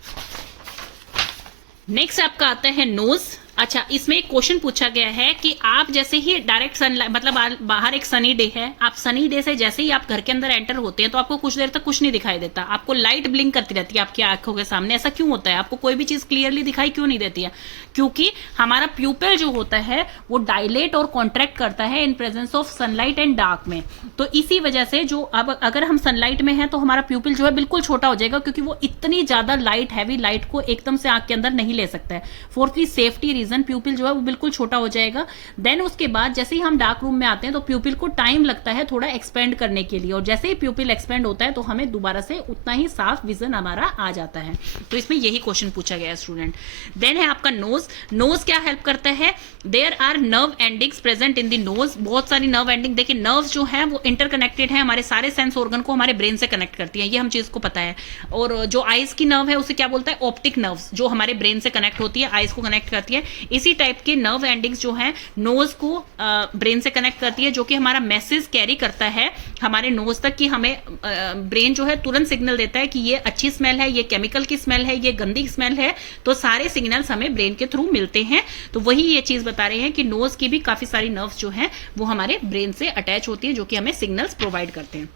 नेक्स्ट आपका आता है नोज। अच्छा, इसमें एक क्वेश्चन पूछा गया है कि आप जैसे ही डायरेक्ट सनलाइट, मतलब बाहर एक सनी डे है, आप सनी डे से जैसे ही आप घर के अंदर एंटर होते हैं तो आपको कुछ देर तक कुछ नहीं दिखाई देता, आपको लाइट ब्लिंक करती रहती है आपकी आंखों के सामने। ऐसा क्यों होता है, आपको कोई भी चीज क्लियरली दिखाई क्यों नहीं देती है? क्योंकि हमारा प्यूपिल जो होता है वो डायलेट और कॉन्ट्रैक्ट करता है in presence of sunlight and dark में। तो इसी वजह से जो अब अगर हम सनलाइट में हैं तो हमारा प्यूपिल जो है बिल्कुल छोटा हो जाएगा, क्योंकि वो इतनी ज्यादा लाइट, हैवी लाइट को एकदम से आंख के अंदर नहीं ले सकता है। For the safety reason pupil जो है वो बिल्कुल छोटा हो जाएगा। देन उसके बाद जैसे ही हम डार्क रूम में आते हैं तो प्यूपिल को टाइम लगता है थोड़ा एक्सपेंड करने के लिए, और जैसे ही प्यूपिल एक्सपेंड होता है तो हमें दोबारा से उतना ही साफ विजन हमारा आ जाता है। तो इसमें यही क्वेश्चन पूछा गया है स्टूडेंट। देन है आपका नोज। नोज क्या हेल्प करता है? There are nerve endings present in the nose. बहुत सारी नर्व एंडिंग, देखिए नर्व्स जो है वो इंटरकनेक्टेड है, हमारे सारे सेंस ऑर्गन को हमारे ब्रेन से कनेक्ट करती है, ये हम चीज को पता है। और जो आईज की नर्व है उसे क्या बोलता है? ऑप्टिक नर्व्स, जो हमारे ब्रेन से कनेक्ट होती है, आईज को कनेक्ट करती है। इसी टाइप के नर्व एंडिंग्स जो है नोज को ब्रेन से कनेक्ट करती है, जो कि हमारा मैसेज कैरी करता है हमारे नोज तक, कि हमें ब्रेन जो है तुरंत सिग्नल देता है कि ये अच्छी स्मेल है, ये केमिकल की स्मेल है, ये गंदी स्मेल है। तो सारे सिग्नल्स हमें ब्रेन के थ्रू मिलते हैं। तो वही ये चीज बता रहे हैं कि नोज की भी काफी सारी नर्व्स जो हैं वो हमारे ब्रेन से अटैच होती है, जो कि हमें सिग्नल्स प्रोवाइड करते हैं।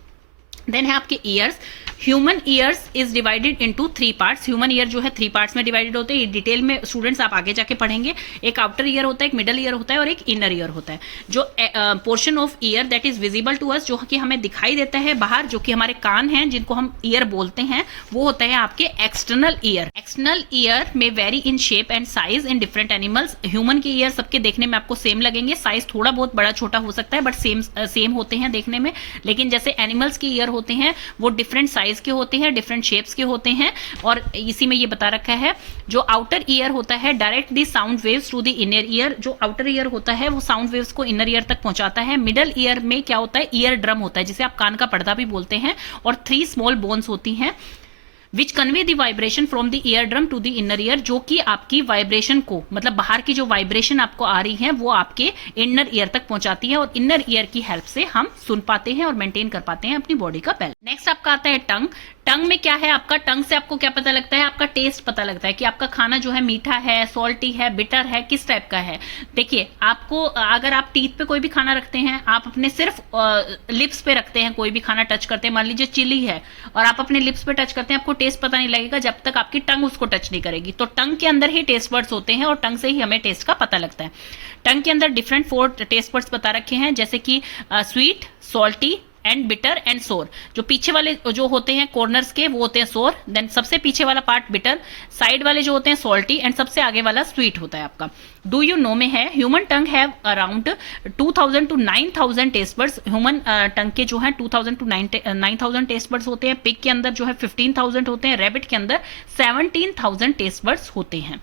देन है आपके years. Human ears is divided into 3 parts. Human ear जो है 3 पार्ट्स में डिवाइडेड होते हैं। ये डिटेल में स्टूडेंट्स आप आगे जाके पढ़ेंगे। एक आउटर ईयर होता है, एक मिडल ईयर होता है और एक इनर ईयर होता है। जो portion of ear that is visible to us, जो कि हमें दिखाई देता है बाहर, जो कि हमारे कान हैं जिनको हम ईयर बोलते हैं, वो होता है आपके एक्सटर्नल ईयर। एक्सटर्नल ईयर में very in shape and size in different animals. Human के ईयर सबके देखने में आपको सेम लगेंगे, साइज थोड़ा बहुत बड़ा छोटा हो सकता है, बट सेम होते हैं देखने में। लेकिन जैसे एनिमल्स के ईयर होते हैं वो डिफरेंट साइज के होते हैं, डिफरेंट शेप्स के होते हैं। और इसी में ये बता रखा है, जो आउटर ईयर होता है direct the sound waves to the inner ear. जो आउटर ईयर होता है वो साउंड वेव्स को इनर ईयर तक पहुंचाता है। मिडल ईयर में क्या होता है? ईयर ड्रम होता है, जिसे आप कान का पर्दा भी बोलते हैं। और 3 स्मॉल बोन्स होती हैं which convey the vibration from the ear drum to the inner ear, जो कि आपकी वाइब्रेशन को, मतलब बाहर की जो वाइब्रेशन आपको आ रही है वो आपके इनर ईयर तक पहुंचाती है, और इनर ईयर की हेल्प से हम सुन पाते हैं और मेंटेन कर पाते हैं अपनी बॉडी का बैलेंस। नेक्स्ट आपका आता है टंग। टंग में क्या है आपका? टंग से आपको क्या पता लगता है? आपका टेस्ट पता लगता है कि आपका खाना जो है मीठा है, सॉल्टी है, बिटर है, किस टाइप का है। देखिए, आपको अगर आप टीथ पे कोई भी खाना रखते हैं, आप अपने सिर्फ लिप्स पे रखते हैं, कोई भी खाना टच करते हैं, मान लीजिए चिली है और आप अपने लिप्स पे टच करते हैं, आपको टेस्ट पता नहीं लगेगा जब तक आपकी टंग उसको टच नहीं करेगी। तो टंग के अंदर ही टेस्ट बर्ड्स होते हैं और टंग से ही हमें टेस्ट का पता लगता है। टंग के अंदर डिफरेंट 4 टेस्ट बर्ड्स बता रखे हैं, जैसे कि sweet, salty and bitter and सोर। जो पीछे वाले जो होते हैं कॉर्नर्स के, वो होते हैं सोर। देन सबसे पीछे वाला पार्ट बिटर, साइड वाले जो होते हैं सॉल्टी, एंड सबसे आगे वाला स्वीट होता है आपका। डू यू नो में है human tongue have around 2000 to 9000 टेस्ट बर्ड्स। ह्यूमन टंग के जो है 2000 to 9000 टेस्ट बर्ड्स होते हैं। पिग के अंदर जो है 15000 होते हैं। रैबिट के अंदर 17000 टेस्ट बर्ड्स होते हैं।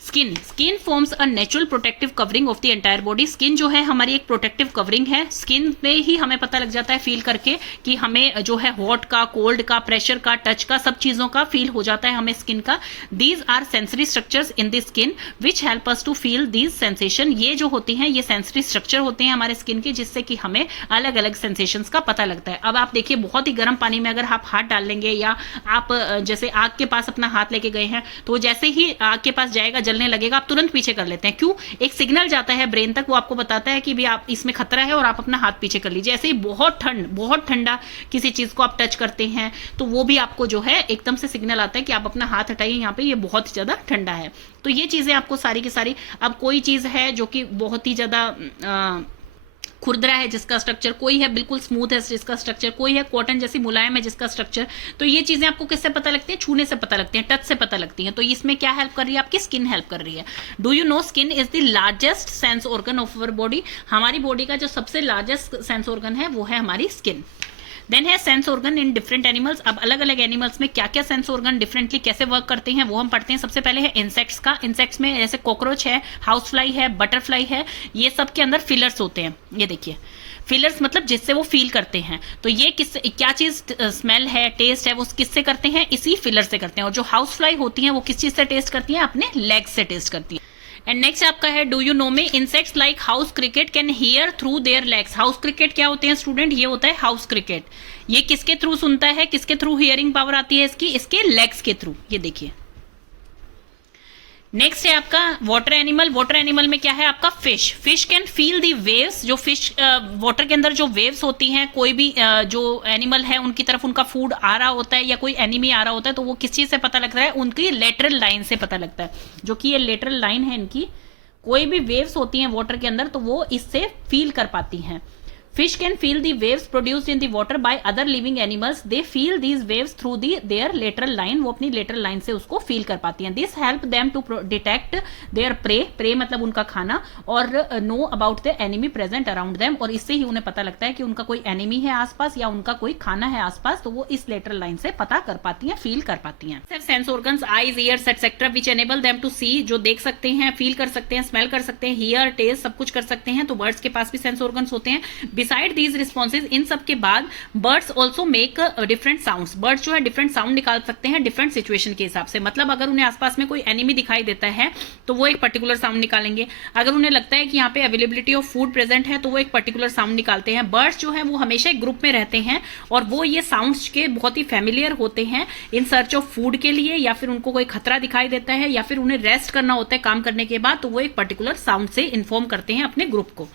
Skin. Skin forms a natural protective covering of the entire body. Skin जो है हमारी एक प्रोटेक्टिव कवरिंग है। स्किन में ही हमें पता लग जाता है फील करके कि हमें जो है हॉट का, कोल्ड का, प्रेशर का, टच का, सब चीजों का फील हो जाता है हमें स्किन का। These are sensory structures in the skin which help us to feel these sensation. ये जो होती हैं ये सेंसरी स्ट्रक्चर होते हैं हमारे स्किन के, जिससे कि हमें अलग अलग सेंसेशंस का पता लगता है। अब आप देखिए, बहुत ही गर्म पानी में अगर आप हाथ डाल लेंगे, या आप जैसे आग के पास अपना हाथ लेके गए हैं, तो जैसे ही आग के पास जाएगा, जलने लगेगा, आप तुरंत पीछे कर लेते हैं। क्यों? एक सिग्नल जाता है ब्रेन तक, वो आपको बताता है कि भी आप इसमें खतरा है और आप अपना हाथ पीछे कर लीजिए। ऐसे ही बहुत ठंडा किसी चीज को आप टच करते हैं तो वो भी आपको जो है एकदम से सिग्नल आता है कि आप अपना हाथ हटाइए, यहाँ पे ये बहुत ही ज्यादा ठंडा है। तो ये चीजें आपको सारी की सारी, अब कोई चीज है जो कि बहुत ही ज्यादा खुरदरा है जिसका स्ट्रक्चर, कोई है बिल्कुल स्मूथ है जिसका स्ट्रक्चर, कोई है कॉटन जैसी मुलायम है जिसका स्ट्रक्चर। तो ये चीजें आपको किससे पता लगती है? छूने से पता लगती है, टच से पता लगती है। तो इसमें क्या हेल्प कर रही है? आपकी स्किन हेल्प कर रही है। Do you know skin is the largest sense organ of our body? हमारी बॉडी का जो सबसे लार्जेस्ट सेंस ऑर्गन है वो है हमारी स्किन। देन है sense organ in different animals. अब अलग अलग एनिमल्स में क्या क्या सेंस ऑर्गन डिफरेंटली कैसे वर्क करते हैं वो हम पढ़ते हैं। सबसे पहले है इंसेक्ट्स का। इंसेक्ट्स में जैसे कॉकरोच है, हाउस फ्लाई है, बटरफ्लाई है, ये सब के अंदर फिलर्स होते हैं। ये देखिए फीलर्स मतलब जिससे वो फील करते हैं। तो ये किस क्या चीज स्मेल है, टेस्ट है, वो किससे करते हैं? इसी फिलर से करते हैं। और जो हाउस फ्लाई होती हैं वो किस चीज से टेस्ट करती हैं? अपने लेग्स से टेस्ट करती हैं। एंड नेक्स्ट आपका है डू यू नो में insects like house cricket can hear through their legs. House cricket क्या होते हैं स्टूडेंट? ये होता है हाउस क्रिकेट। ये किसके थ्रू सुनता है? किसके थ्रू हियरिंग पावर आती है इसकी? इसके लेग्स के थ्रू। ये देखिए नेक्स्ट है आपका वाटर एनिमल। वाटर एनिमल में क्या है आपका? Fish. Fish can feel the waves. जो फिश वाटर के अंदर जो वेव्स होती हैं, कोई भी जो एनिमल है उनकी तरफ उनका फूड आ रहा होता है या कोई एनिमी आ रहा होता है, तो वो किस चीज से पता लगता है? उनकी लेटरल लाइन से पता लगता है। जो कि ये लेटरल लाइन है इनकी, कोई भी वेव्स होती हैं वाटर के अंदर तो वो इससे फील कर पाती हैं। Fish can feel the waves produced in the water by other living animals. They feel these waves through their lateral line. वो अपनी lateral line से उसको feel कर पाती हैं. This help them to detect their prey. Prey मतलब उनका खाना, और know about the enemy present around them. और इससे ही उन्हें पता लगता है कि उनका कोई enemy है आसपास या उनका कोई खाना है आसपास, तो वो इस lateral line से पता कर पाती हैं, feel कर पाती हैं. Sense organs, eyes, ears, etc. which enable them to see. जो देख सकते हैं, feel कर सकते हैं, smell कर सकते हैं, hear, taste, सब कुछ कर सकते हैं. तो birds के पास भी sense organs होते हैं. Beside these responses, इन सब के बाद birds also make different sounds. birds जो है different sound निकाल सकते हैं different situation के हिसाब से. मतलब अगर उन्हें आसपास में कोई enemy दिखाई देता है तो वो एक particular sound निकालेंगे. अगर उन्हें लगता है कि यहाँ पे availability of food present है तो वो एक particular sound निकालते हैं. birds जो है वो हमेशा एक ग्रुप में रहते हैं और वो ये sounds के बहुत ही familiar होते हैं इन सर्च ऑफ फूड के लिए, या फिर उनको कोई खतरा दिखाई देता है या फिर उन्हें रेस्ट करना होता है काम करने के बाद, तो वो एक पर्टिकुलर साउंड से इन्फॉर्म करते हैं अपने ग्रुप को.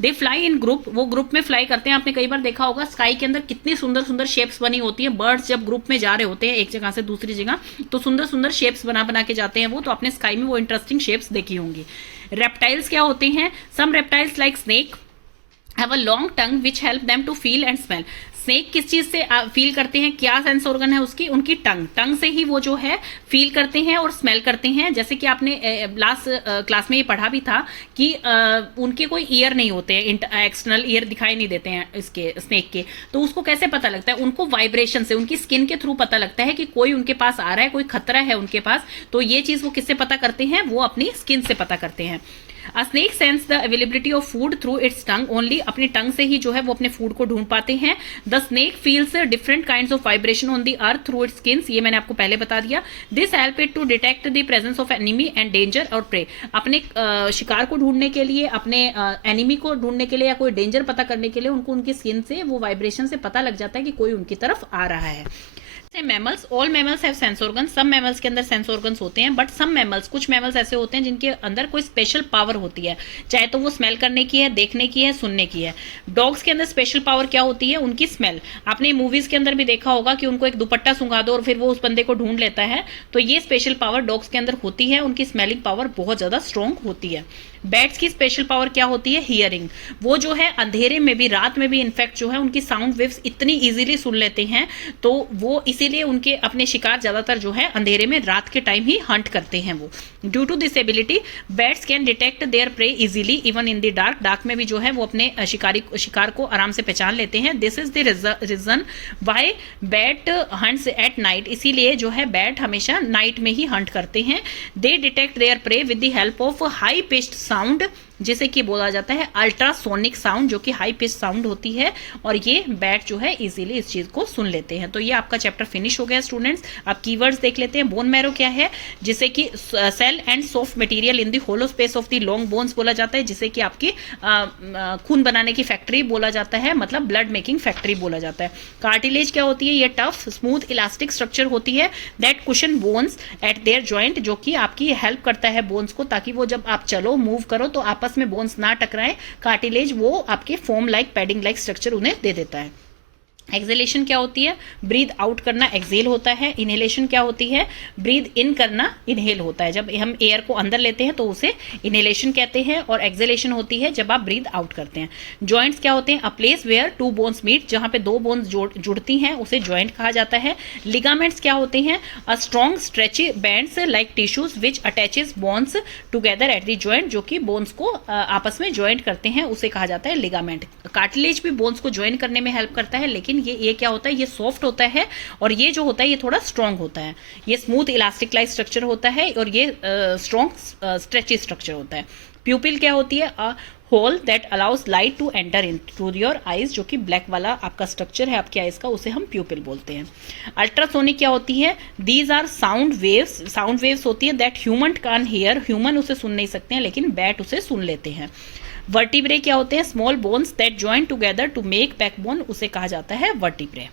They fly in group. वो ग्रुप में फ्लाई करते हैं. आपने कई बार देखा होगा स्काई के अंदर कितनी सुंदर सुंदर शेप्स बनी होती है. बर्ड्स जब ग्रुप में जा रहे होते हैं एक जगह से दूसरी जगह, तो सुंदर सुंदर शेप्स बना बना के जाते हैं वो. तो आपने स्काई में वो इंटरेस्टिंग शेप्स देखी होंगी. रेप्टाइल्स क्या होते हैं? Some reptiles like snake have a long tongue which help them to feel and smell. Snake किस चीज से फील करते हैं? क्या सेंस ऑर्गन है उसकी? उनकी टंग. टंग से ही वो जो है फील करते हैं और स्मेल करते हैं. जैसे कि आपने लास्ट क्लास में ये पढ़ा भी था कि उनके कोई ईयर नहीं होते हैं, एक्सटर्नल ईयर दिखाई नहीं देते हैं इसके स्नेक के. तो उसको कैसे पता लगता है? उनको वाइब्रेशन से, उनकी स्किन के थ्रू पता लगता है कि कोई उनके पास आ रहा है, कोई खतरा है उनके पास. तो ये चीज वो किससे पता करते हैं? वो अपनी स्किन से पता करते हैं. A snake sense the availability of food through its tongue only. अपनी टंग से ही जो है वो अपने फूड को ढूंढ पाते हैं. The snake feels different kinds of vibration on the earth through its skins. ये मैंने आपको पहले बता दिया. This help it to detect the presence of enemy and danger और prey. अपने शिकार को ढूंढने के लिए, अपने एनिमी को ढूंढने के लिए या कोई डेंजर पता करने के लिए उनको उनकी स्किन से वो वाइब्रेशन से पता लग जाता है कि कोई उनकी तरफ आ रहा है. Mammals, all mammals have sense organs. सब मैमल्स के अंदर सेंस ऑर्गन्स होते हैं, बट सम मैमल्स, कुछ मैमल्स ऐसे होते हैं जिनके अंदर कोई स्पेशल पावर होती है, चाहे तो वो स्मेल करने की है, देखने की है, सुनने की है. डॉग्स के अंदर स्पेशल पावर क्या होती है? उनकी स्मेल. आपने मूवीज के अंदर भी देखा होगा कि उनको एक दुपट्टा सुंघा दो और फिर वो उस बंदे को ढूंढ लेता है. तो ये स्पेशल पावर डॉग्स के अंदर होती है. उनकी स्मेलिंग पावर बहुत ज्यादा स्ट्रॉन्ग होती है. बैट्स की स्पेशल पावर क्या होती है? हियरिंग. वो जो है अंधेरे में भी, रात में भी इनफैक्ट जो है उनकी साउंड वेव्स इतनी इजीली सुन लेते हैं, तो वो इसीलिए उनके अपने शिकार ज्यादातर जो है अंधेरे में रात के टाइम ही हंट करते हैं वो. Due to this ability bats can detect their prey easily even in the dark. Dark में भी जो है वो अपने शिकार को आराम से पहचान लेते हैं. This is the reason why bat hunts at night. इसीलिए जो है बैट हमेशा नाइट में ही हंट करते हैं. दे detect their pray with the help of high pitched sound, जिसे कि बोला जाता है अल्ट्रासोनिक साउंड, जो कि हाई पिच साउंड होती है, और ये बैट जो है इजीली इस चीज को सुन लेते हैं. तो ये आपका चैप्टर फिनिश हो गया स्टूडेंट्स. अब कीवर्ड्स देख लेते हैं. बोन मैरो क्या है? जिसे कि cell and soft material in the hollow space of the long bones बोला जाता है, जिसे कि आपकी खून बनाने की फैक्ट्री बोला जाता है, मतलब ब्लड मेकिंग फैक्ट्री बोला जाता है. कार्टिलेज क्या होती है? ये टफ स्मूथ इलास्टिक स्ट्रक्चर होती है that cushion bones eight there joint, जो कि आपकी हेल्प करता है बोन्स को, ताकि वो जब आप चलो मूव करो तो आपस में बोन्स ना टकराएं. कार्टिलेज वो आपके foam like padding like structure उन्हें दे देता है. एक्सेलेशन क्या होती है, ब्रीथ आउट करना एक्सेल होता है। इनहेलेशन क्या होती है, ब्रीथ इन करना इनहेल होता है। जब हम एयर को अंदर लेते हैं तो उसे इनहेलेशन कहते हैं, और एक्सेलेशन होती है जब आप ब्रीथ आउट करते हैं। जॉइंट्स क्या होते हैं, a place where two bones meet, जहां पे दो बोन्स जुड़ती हैं उसे जॉइंट कहा जाता है। लिगामेंट्स क्या होते हैं, a strong stretchy bands like tissues which attaches bones together at the joint, जो कि बोन्स को आपस में ज्वाइंट करते हैं, उसे कहा जाता है लिगामेंट। कार्टिलेज भी बोन्स को ज्वाइन करने में हेल्प करता है, लेकिन ये क्या होता है, ये सॉफ्ट होता है, और ये जो होता है ये थोड़ा स्ट्रॉन्ग होता है। ये स्मूथ इलास्टिक लाइक स्ट्रक्चर होता है, और ये स्ट्रॉन्ग स्ट्रेची स्ट्रक्चर होता है। प्यूपिल क्या होती है, a hole that allows light to enter in through your eyes, जो कि ब्लैक वाला आपका स्ट्रक्चर है आपकी आइज का, उसे हम प्यूपिल बोलते हैं। अल्ट्रासोनिक क्या होती है, दीज आर साउंड वेव्स होती है दैट ह्यूमन कान हियर, ह्यूमन उसे सुन नहीं सकते हैं लेकिन बैट उसे सुन लेते हैं। वर्टिब्रे क्या होते हैं, small bones that join together to make backbone, उसे कहा जाता है वर्टिब्रे।